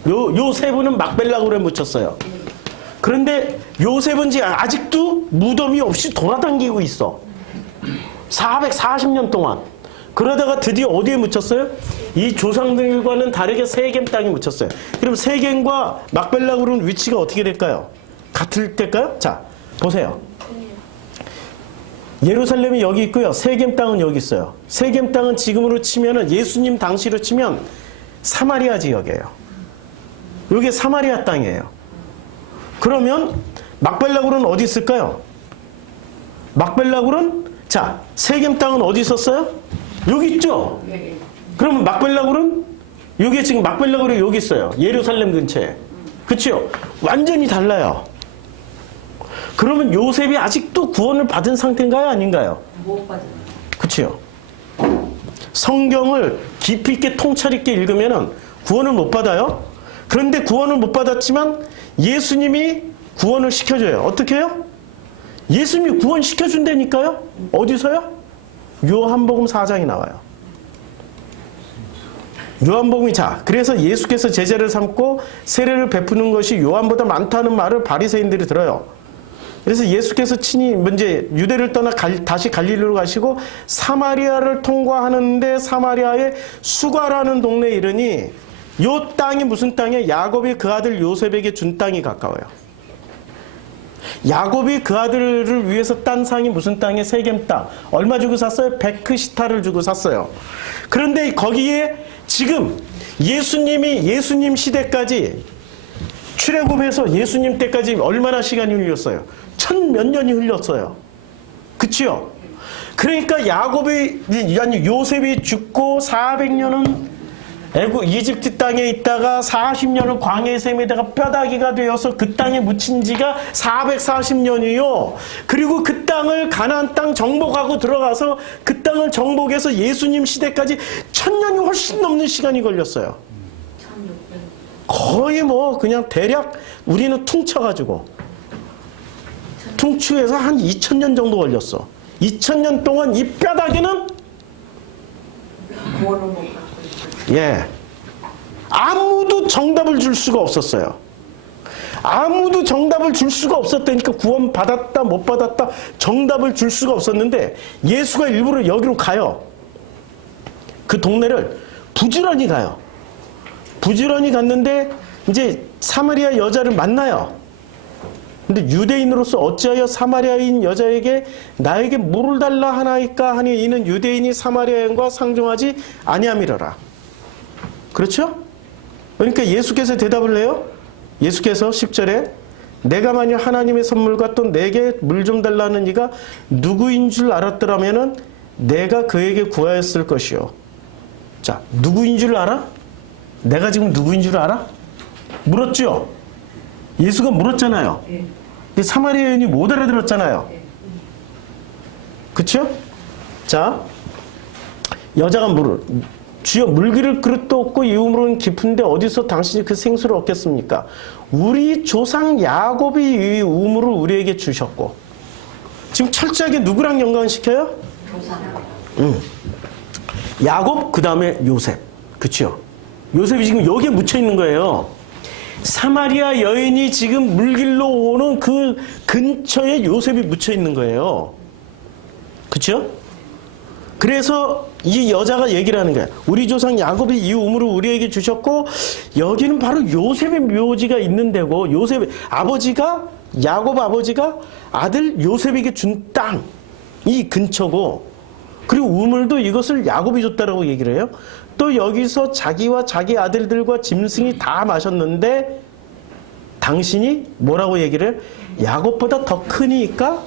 요셉은 막벨라굴에 묻혔어요. 그런데 요셉은 아직도 무덤이 없이 돌아다니고 있어. 440년 동안. 그러다가 드디어 어디에 묻혔어요? 이 조상들과는 다르게 세겜 땅에 묻혔어요. 그럼 세겜과 막벨라굴은 위치가 어떻게 될까요? 같을 때일까요? 자, 보세요. 예루살렘이 여기 있고요. 세겜 땅은 여기 있어요. 세겜 땅은 지금으로 치면은 예수님 당시로 치면 사마리아 지역이에요. 이게 사마리아 땅이에요. 그러면 막벨라굴은 어디 있을까요? 막벨라굴은 자, 세겜 땅은 어디 있었어요? 여기 있죠? 그러면 막벨라굴은 여기 지금 막벨라굴이 여기 있어요. 예루살렘 근처에. 그렇죠? 완전히 달라요. 그러면 요셉이 아직도 구원을 받은 상태인가요? 아닌가요? 못 받아요. 그렇죠? 성경을 깊이 있게 통찰 있게 읽으면 구원을 못 받아요. 그런데 구원을 못 받았지만 예수님이 구원을 시켜줘요. 어떻게 해요? 예수님이 구원 시켜준다니까요. 어디서요? 요한복음 4장이 나와요. 요한복음이 자, 그래서 예수께서 제자를 삼고 세례를 베푸는 것이 요한보다 많다는 말을 바리새인들이 들어요. 그래서 예수께서 친히 먼저 유대를 떠나 다시 갈릴리로 가시고 사마리아를 통과하는데 사마리아의 수가라는 동네에 이르니 요 땅이 무슨 땅이에요? 야곱이 그 아들 요셉에게 준 땅이 가까워요. 야곱이 그 아들을 위해서 딴 상이 무슨 땅이에요? 세겜 땅. 얼마 주고 샀어요? 베크시타를 주고 샀어요. 그런데 거기에 지금 예수님 시대까지 출애굽해서 예수님 때까지 얼마나 시간이 흘렸어요? 1000몇 년이 흘렸어요. 그치요? 그러니까 요셉이 죽고 400년은 이집트 땅에 있다가 40년은 광야의 셈에다가 뼈다귀가 되어서 그 땅에 묻힌 지가 440년이요. 그리고 그 땅을 가나안 땅 정복하고 들어가서 그 땅을 정복해서 예수님 시대까지 1000년이 훨씬 넘는 시간이 걸렸어요. 1600. 거의 뭐 그냥 대략 우리는 퉁쳐가지고 퉁추해서 한 2000년 정도 걸렸어. 2000년 동안 이 뼈다귀는 구원을 못 받고 있어요. 예, 아무도 정답을 줄 수가 없었어요. 아무도 정답을 줄 수가 없었다니까. 구원 받았다 못 받았다 정답을 줄 수가 없었는데 예수가 일부러 여기로 가요. 그 동네를 부지런히 가요. 부지런히 갔는데 이제 사마리아 여자를 만나요. 근데 유대인으로서 어찌하여 사마리아인 여자에게 나에게 물을 달라 하나이까 하니 이는 유대인이 사마리아인과 상종하지 아니함이러라. 그렇죠? 그러니까 예수께서 대답을 해요. 예수께서 10절에 내가 만일 하나님의 선물과 또 내게 물 좀 달라는 이가 누구인 줄 알았더라면은 내가 그에게 구하였을 것이요. 자, 누구인 줄 알아? 내가 지금 누구인 줄 알아? 물었죠? 예수가 물었잖아요. 근데 사마리아인이 못 알아들었잖아요. 그쵸? 자, 여자가 주여 물기를 그릇도 없고 이 우물은 깊은데 어디서 당신이 그 생수를 얻겠습니까? 우리 조상 야곱이 이 우물을 우리에게 주셨고. 지금 철저하게 누구랑 연관시켜요? 조상. 야곱 그 다음에 요셉. 그쵸? 요셉이 지금 여기에 묻혀 있는 거예요. 사마리아 여인이 지금 물길로 오는 그 근처에 요셉이 묻혀 있는 거예요. 그쵸? 그래서 이 여자가 얘기를 하는 거야. 우리 조상 야곱이 이 우물을 우리에게 주셨고 여기는 바로 요셉의 묘지가 있는 데고 요셉의 아버지가 야곱 아버지가 아들 요셉에게 준 땅이 근처고 그리고 우물도 이것을 야곱이 줬다라고 얘기를 해요. 또 여기서 자기와 자기 아들들과 짐승이 다 마셨는데 당신이 뭐라고 얘기를 해요? 야곱보다 더 크니까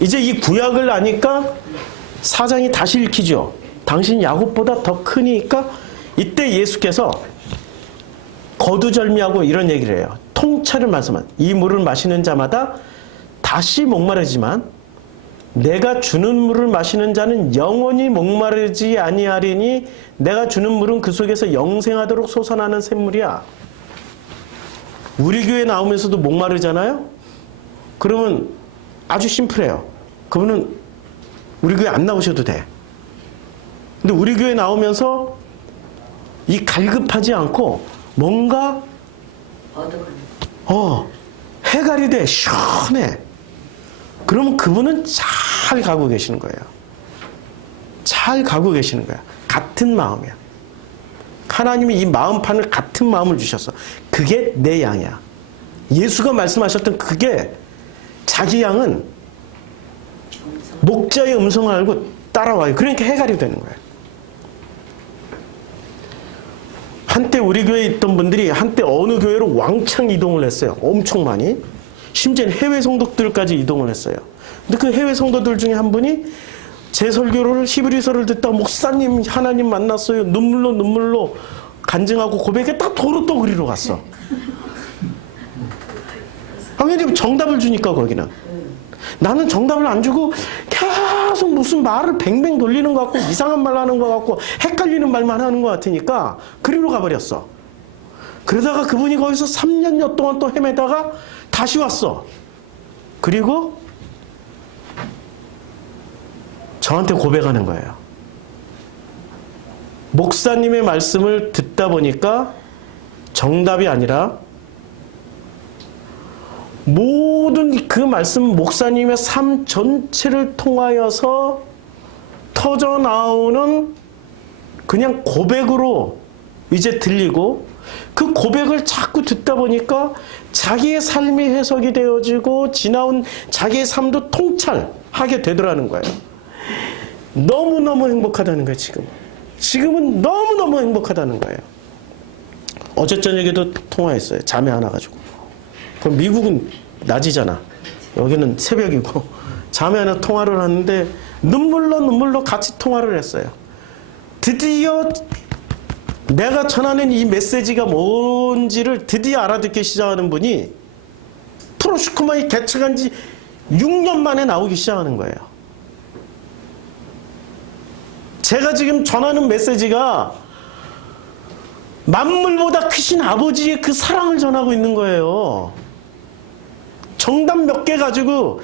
이제 이 구약을 아니까 사장이 다시 읽히죠. 당신 야곱보다 더 크니까 이때 예수께서 거두절미하고 이런 얘기를 해요. 통찰을 말씀한 이 물을 마시는 자마다 다시 목마르지만 내가 주는 물을 마시는 자는 영원히 목마르지 아니하리니 내가 주는 물은 그 속에서 영생하도록 솟아나는 샘물이야. 우리 교회 나오면서도 목마르잖아요. 그러면 아주 심플해요. 그분은 우리 교회 안 나오셔도 돼. 근데 우리 교회 나오면서 이 갈급하지 않고 뭔가 해갈이 돼 시원해. 그러면 그분은 잘 가고 계시는 거예요. 잘 가고 계시는 거야. 같은 마음이야. 하나님이 이 마음판을 같은 마음을 주셨어. 그게 내 양이야. 예수가 말씀하셨던 그게 자기 양은 목자의 음성을 알고 따라와요. 그러니까 해갈이 되는 거예요. 한때 우리 교회에 있던 분들이 한때 어느 교회로 왕창 이동을 했어요. 엄청 많이. 심지어는 해외 성도들까지 이동을 했어요. 근데 그 해외 성도들 중에 한 분이 제 설교를 히브리서를 듣다 목사님 하나님 만났어요. 눈물로 간증하고 고백해 딱 도로 또 그리로 갔어. 왜냐면 정답을 주니까 거기는. 나는 정답을 안 주고 계속 무슨 말을 뱅뱅 돌리는 것 같고 이상한 말 하는 것 같고 헷갈리는 말만 하는 것 같으니까 그리로 가버렸어. 그러다가 그분이 거기서 3년여 동안 또 헤매다가 다시 왔어. 그리고 저한테 고백하는 거예요. 목사님의 말씀을 듣다 보니까 정답이 아니라 모든 그 말씀 목사님의 삶 전체를 통하여서 터져 나오는 그냥 고백으로 이제 들리고, 그 고백을 자꾸 듣다 보니까 자기의 삶이 해석이 되어지고 지나온 자기의 삶도 통찰하게 되더라는 거예요. 너무너무 행복하다는 거예요. 지금은 너무너무 행복하다는 거예요. 어제 저녁에도 통화했어요. 잠이 안 와가지고. 그럼 미국은 낮이잖아. 여기는 새벽이고. 잠이 안 와 통화를 하는데 눈물로 같이 통화를 했어요. 드디어 내가 전하는 이 메시지가 뭔지를 드디어 알아듣기 시작하는 분이 프로슈크만이 개척한 지 6년 만에 나오기 시작하는 거예요. 제가 지금 전하는 메시지가 만물보다 크신 아버지의 그 사랑을 전하고 있는 거예요. 정답 몇 개 가지고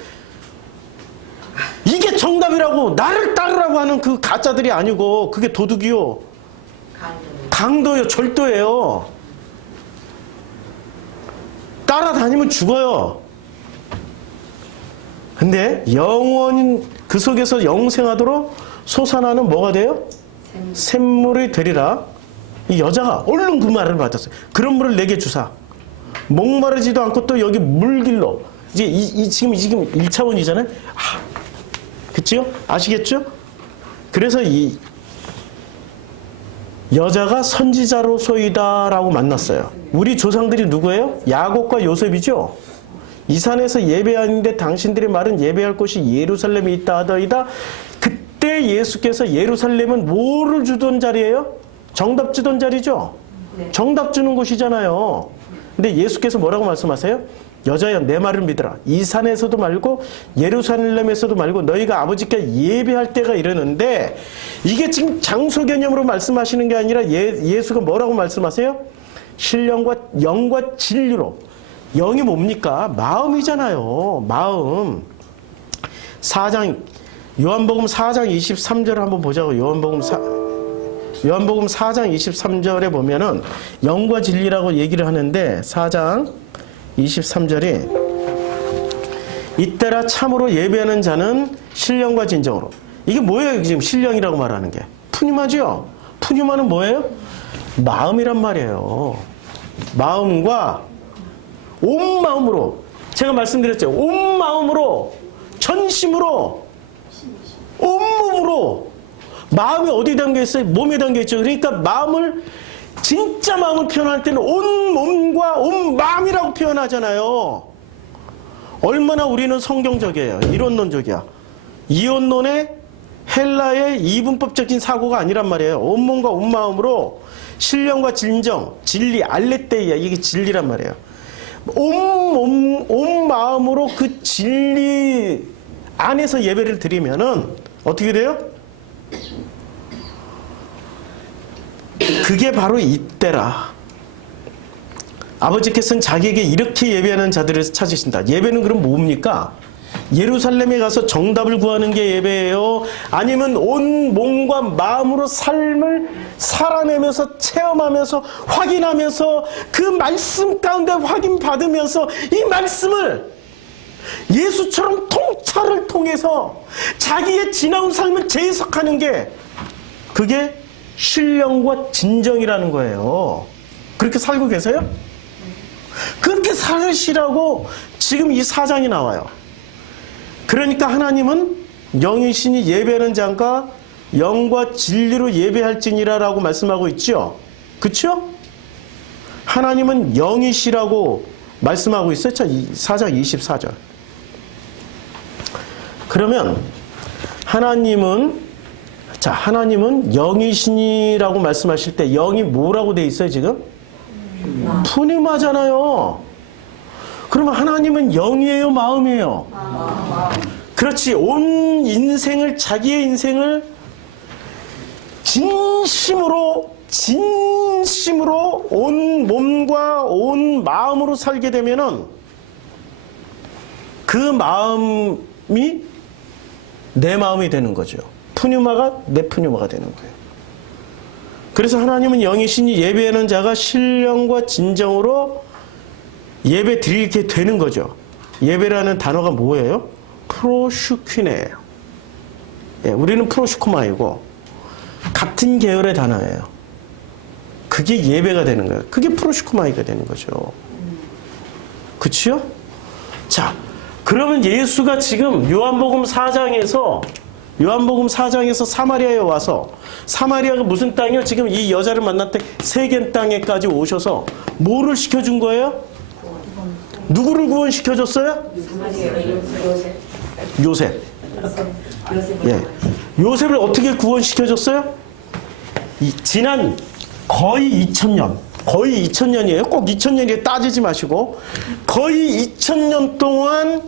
이게 정답이라고 나를 따르라고 하는 그 가짜들이 아니고, 그게 도둑이요. 강도요. 절도예요. 따라다니면 죽어요. 근데 영원 그 속에서 영생하도록 솟아나는 뭐가 돼요? 샘물이 되리라. 이 여자가 얼른 그 말을 받았어요. 그런 물을 내게 주사. 목마르지도 않고 또 여기 물길로. 이제 지금 1차원이잖아요. 그치요? 아시겠죠? 그래서 이 여자가 선지자로소이다라고 만났어요. 우리 조상들이 누구예요? 야곱과 요셉이죠? 이 산에서 예배하는데 당신들의 말은 예배할 곳이 예루살렘에 있다 하더이다. 그때 예수께서 예루살렘은 뭐를 주던 자리예요? 정답 주던 자리죠? 네. 정답 주는 곳이잖아요. 근데 예수께서 뭐라고 말씀하세요? 여자여, 내 말을 믿으라. 이 산에서도 말고 예루살렘에서도 말고 너희가 아버지께 예배할 때가 이르는데, 이게 지금 장소 개념으로 말씀하시는 게 아니라 예수가 뭐라고 말씀하세요? 신령과 영과 진리로. 영이 뭡니까? 마음이잖아요. 마음. 요한복음 4장 23절을 한번 보자고. 요한복음 4장 23절에 보면은 영과 진리라고 얘기를 하는데, 4장 23절이 이때라 참으로 예배하는 자는 신령과 진정으로. 이게 뭐예요? 지금 신령이라고 말하는 게 푸뉴마죠. 푸뉴마는 뭐예요? 마음이란 말이에요. 마음과 온 마음으로, 제가 말씀드렸죠. 온 마음으로, 전심으로, 온몸으로. 마음이 어디 담겨 있어요? 몸에 담겨 있죠. 그러니까 마음을, 진짜 마음을 표현할 때는 온 몸과 온 마음이라고 표현하잖아요. 얼마나 우리는 성경적이에요. 이론론적이야. 이론론의 헬라의 이분법적인 사고가 아니란 말이에요. 온 몸과 온 마음으로 신령과 진정, 진리, 알레테이야. 이게 진리란 말이에요. 온 마음으로 그 진리 안에서 예배를 드리면은 어떻게 돼요? 그게 바로 이때라. 아버지께서는 자기에게 이렇게 예배하는 자들을 찾으신다. 예배는 그럼 뭡니까? 예루살렘에 가서 정답을 구하는 게 예배예요? 아니면 온 몸과 마음으로 삶을 살아내면서 체험하면서 확인하면서 그 말씀 가운데 확인받으면서 이 말씀을 예수처럼 통찰을 통해서 자기의 지나온 삶을 재해석하는 게, 그게 신령과 진정이라는 거예요. 그렇게 살고 계세요? 그렇게 살으시라고 지금 이 4장이 나와요. 그러니까 하나님은 영이시니 예배하는 자가 영과 진리로 예배할지니라라고 말씀하고 있죠. 그렇죠? 하나님은 영이시라고 말씀하고 있어요. 자, 4장 24절. 그러면 하나님은 영이시니라고 말씀하실 때 영이 뭐라고 돼 있어요, 지금? 푸뉴마잖아요. 그러면 하나님은 영이에요, 마음이에요? 그렇지. 온 인생을, 자기의 인생을 진심으로 온 몸과 온 마음으로 살게 되면은 그 마음이 내 마음이 되는 거죠. 푸뉴마가 내 푸뉴마가 되는 거예요. 그래서 하나님은 영이시니 예배하는 자가 신령과 진정으로 예배 드리게 되는 거죠. 예배라는 단어가 뭐예요? 프로슈퀴네예요. 예, 우리는 프로슈코마이고 같은 계열의 단어예요. 그게 예배가 되는 거예요. 그게 프로슈코마이가 되는 거죠. 그치요? 자, 그러면 예수가 지금 요한복음 4장에서 사마리아에 와서, 사마리아가 무슨 땅이요? 지금 이 여자를 만날 때 세겜 땅에까지 오셔서 뭐를 시켜준 거예요? 누구를 구원시켜줬어요? 요셉. 예. 요셉을 어떻게 구원시켜줬어요? 지난 거의 2000년이에요. 꼭 2000년이 따지지 마시고 거의 2000년 동안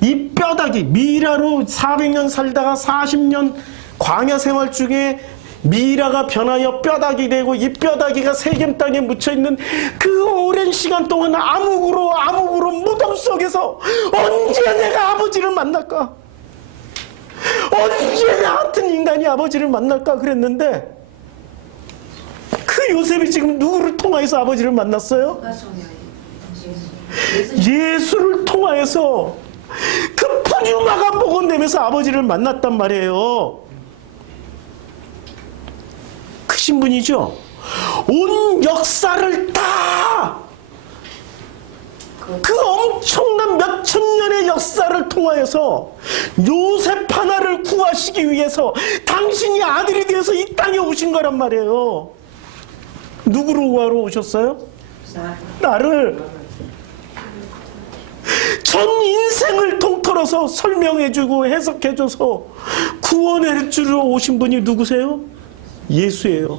이 뼈다귀, 미라로 400년 살다가 40년 광야 생활 중에 미라가 변하여 뼈다귀 되고 이 뼈다귀가 세겜 땅에 묻혀있는 그 오랜 시간 동안 암흑으로 무덤 속에서 언제 내가 아버지를 만날까? 언제 나 같은 인간이 아버지를 만날까? 그랬는데 그 요셉이 지금 누구를 통하여서 아버지를 만났어요? 예수를 통하여서 그 푸뉴마가 복원되면서 아버지를 만났단 말이에요. 크신 분이죠. 온 역사를 다 그 엄청난 몇천 년의 역사를 통하여서 요셉 하나를 구하시기 위해서 당신이 아들이 되어서 이 땅에 오신 거란 말이에요. 누구를 구하러 오셨어요? 나를. 전 인생을 통틀어서 설명해주고 해석해줘서 구원해주러 오신 분이 누구세요? 예수예요.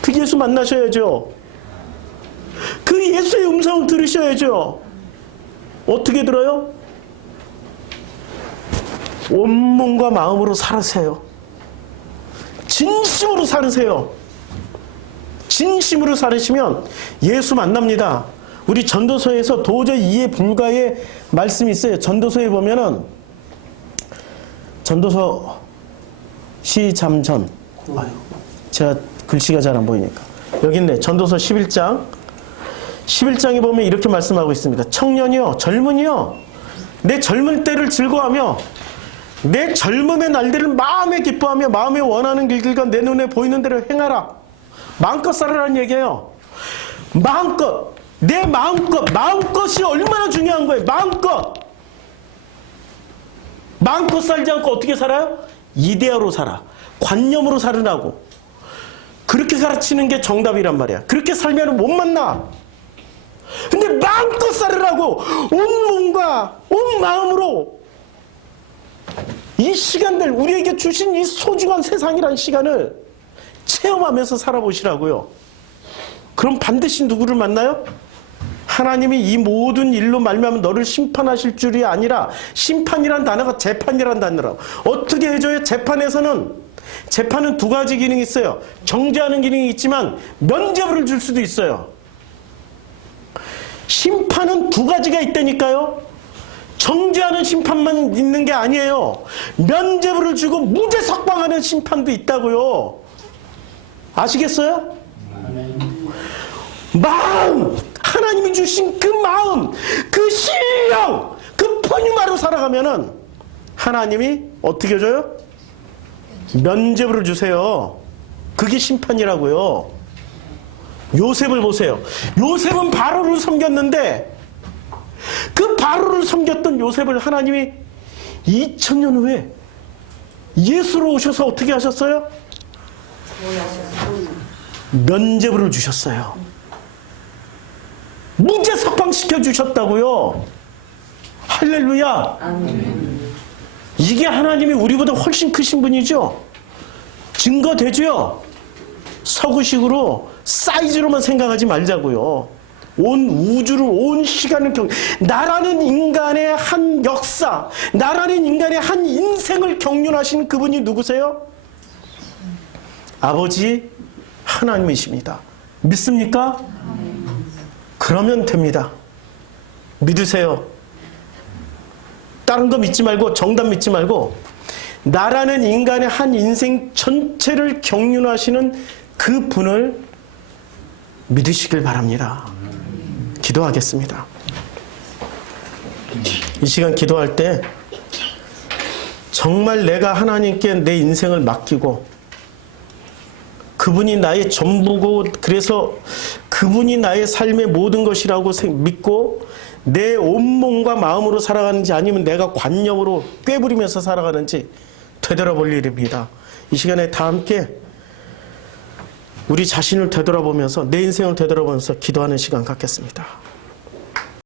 그 예수 만나셔야죠. 그 예수의 음성을 들으셔야죠. 어떻게 들어요? 온 몸과 마음으로 살으세요. 진심으로 살으세요. 진심으로 살으시면 예수 만납니다. 우리 전도서에서 도저히 이해 불가의 말씀이 있어요. 전도서에 보면은 전도서 시잠전, 제가 글씨가 잘 안 보이니까 여기 있네. 전도서 11장에 보면 이렇게 말씀하고 있습니다. 청년이여, 젊은이여, 내 젊은 때를 즐거워하며 내 젊음의 날들을 마음에 기뻐하며 마음에 원하는 길들과 내 눈에 보이는 대로 행하라. 마음껏 살아라는 얘기예요. 마음껏, 내 마음껏이 얼마나 중요한 거예요. 마음껏 살지 않고 어떻게 살아요? 이데아로 살아. 관념으로 살으라고. 그렇게 가르치는 게 정답이란 말이야. 그렇게 살면 못 만나. 근데 마음껏 살으라고 온 몸과 온 마음으로 이 시간들, 우리에게 주신 이 소중한 세상이란 시간을 체험하면서 살아보시라고요. 그럼 반드시 누구를 만나요? 하나님이 이 모든 일로 말미암아 너를 심판하실 줄이 아니라, 심판이란 단어가 재판이란 단어라고. 어떻게 해줘요? 재판은 두 가지 기능이 있어요. 정죄하는 기능이 있지만 면죄부를 줄 수도 있어요. 심판은 두 가지가 있다니까요. 정죄하는 심판만 있는 게 아니에요. 면죄부를 주고 무죄 석방하는 심판도 있다고요. 아시겠어요? 마음, 하나님이 주신 그 마음, 그 신령, 그 푸뉴마로 살아가면은 하나님이 어떻게 줘요? 면죄부를 주세요. 그게 심판이라고요. 요셉을 보세요. 요셉은 바로를 섬겼는데 그 바로를 섬겼던 요셉을 하나님이 2000년 후에 예수로 오셔서 어떻게 하셨어요? 면죄부를 주셨어요. 무죄 석방시켜 주셨다고요. 할렐루야. 이게 하나님이 우리보다 훨씬 크신 분이죠. 증거되죠. 서구식으로 사이즈로만 생각하지 말자고요. 온 우주를, 온 시간을 나라는 인간의 한 역사, 나라는 인간의 한 인생을 경륜하신 그분이 누구세요? 아버지 하나님이십니다. 믿습니까? 그러면 됩니다. 믿으세요. 다른 거 믿지 말고, 정답 믿지 말고, 나라는 인간의 한 인생 전체를 경륜하시는 그 분을 믿으시길 바랍니다. 기도하겠습니다. 이 시간 기도할 때 정말 내가 하나님께 내 인생을 맡기고 그분이 나의 전부고 그래서 그분이 나의 삶의 모든 것이라고 믿고 내 온몸과 마음으로 살아가는지 아니면 내가 관념으로 꾀부리면서 살아가는지 되돌아볼 일입니다. 이 시간에 다 함께 우리 자신을 되돌아보면서 내 인생을 되돌아보면서 기도하는 시간 갖겠습니다.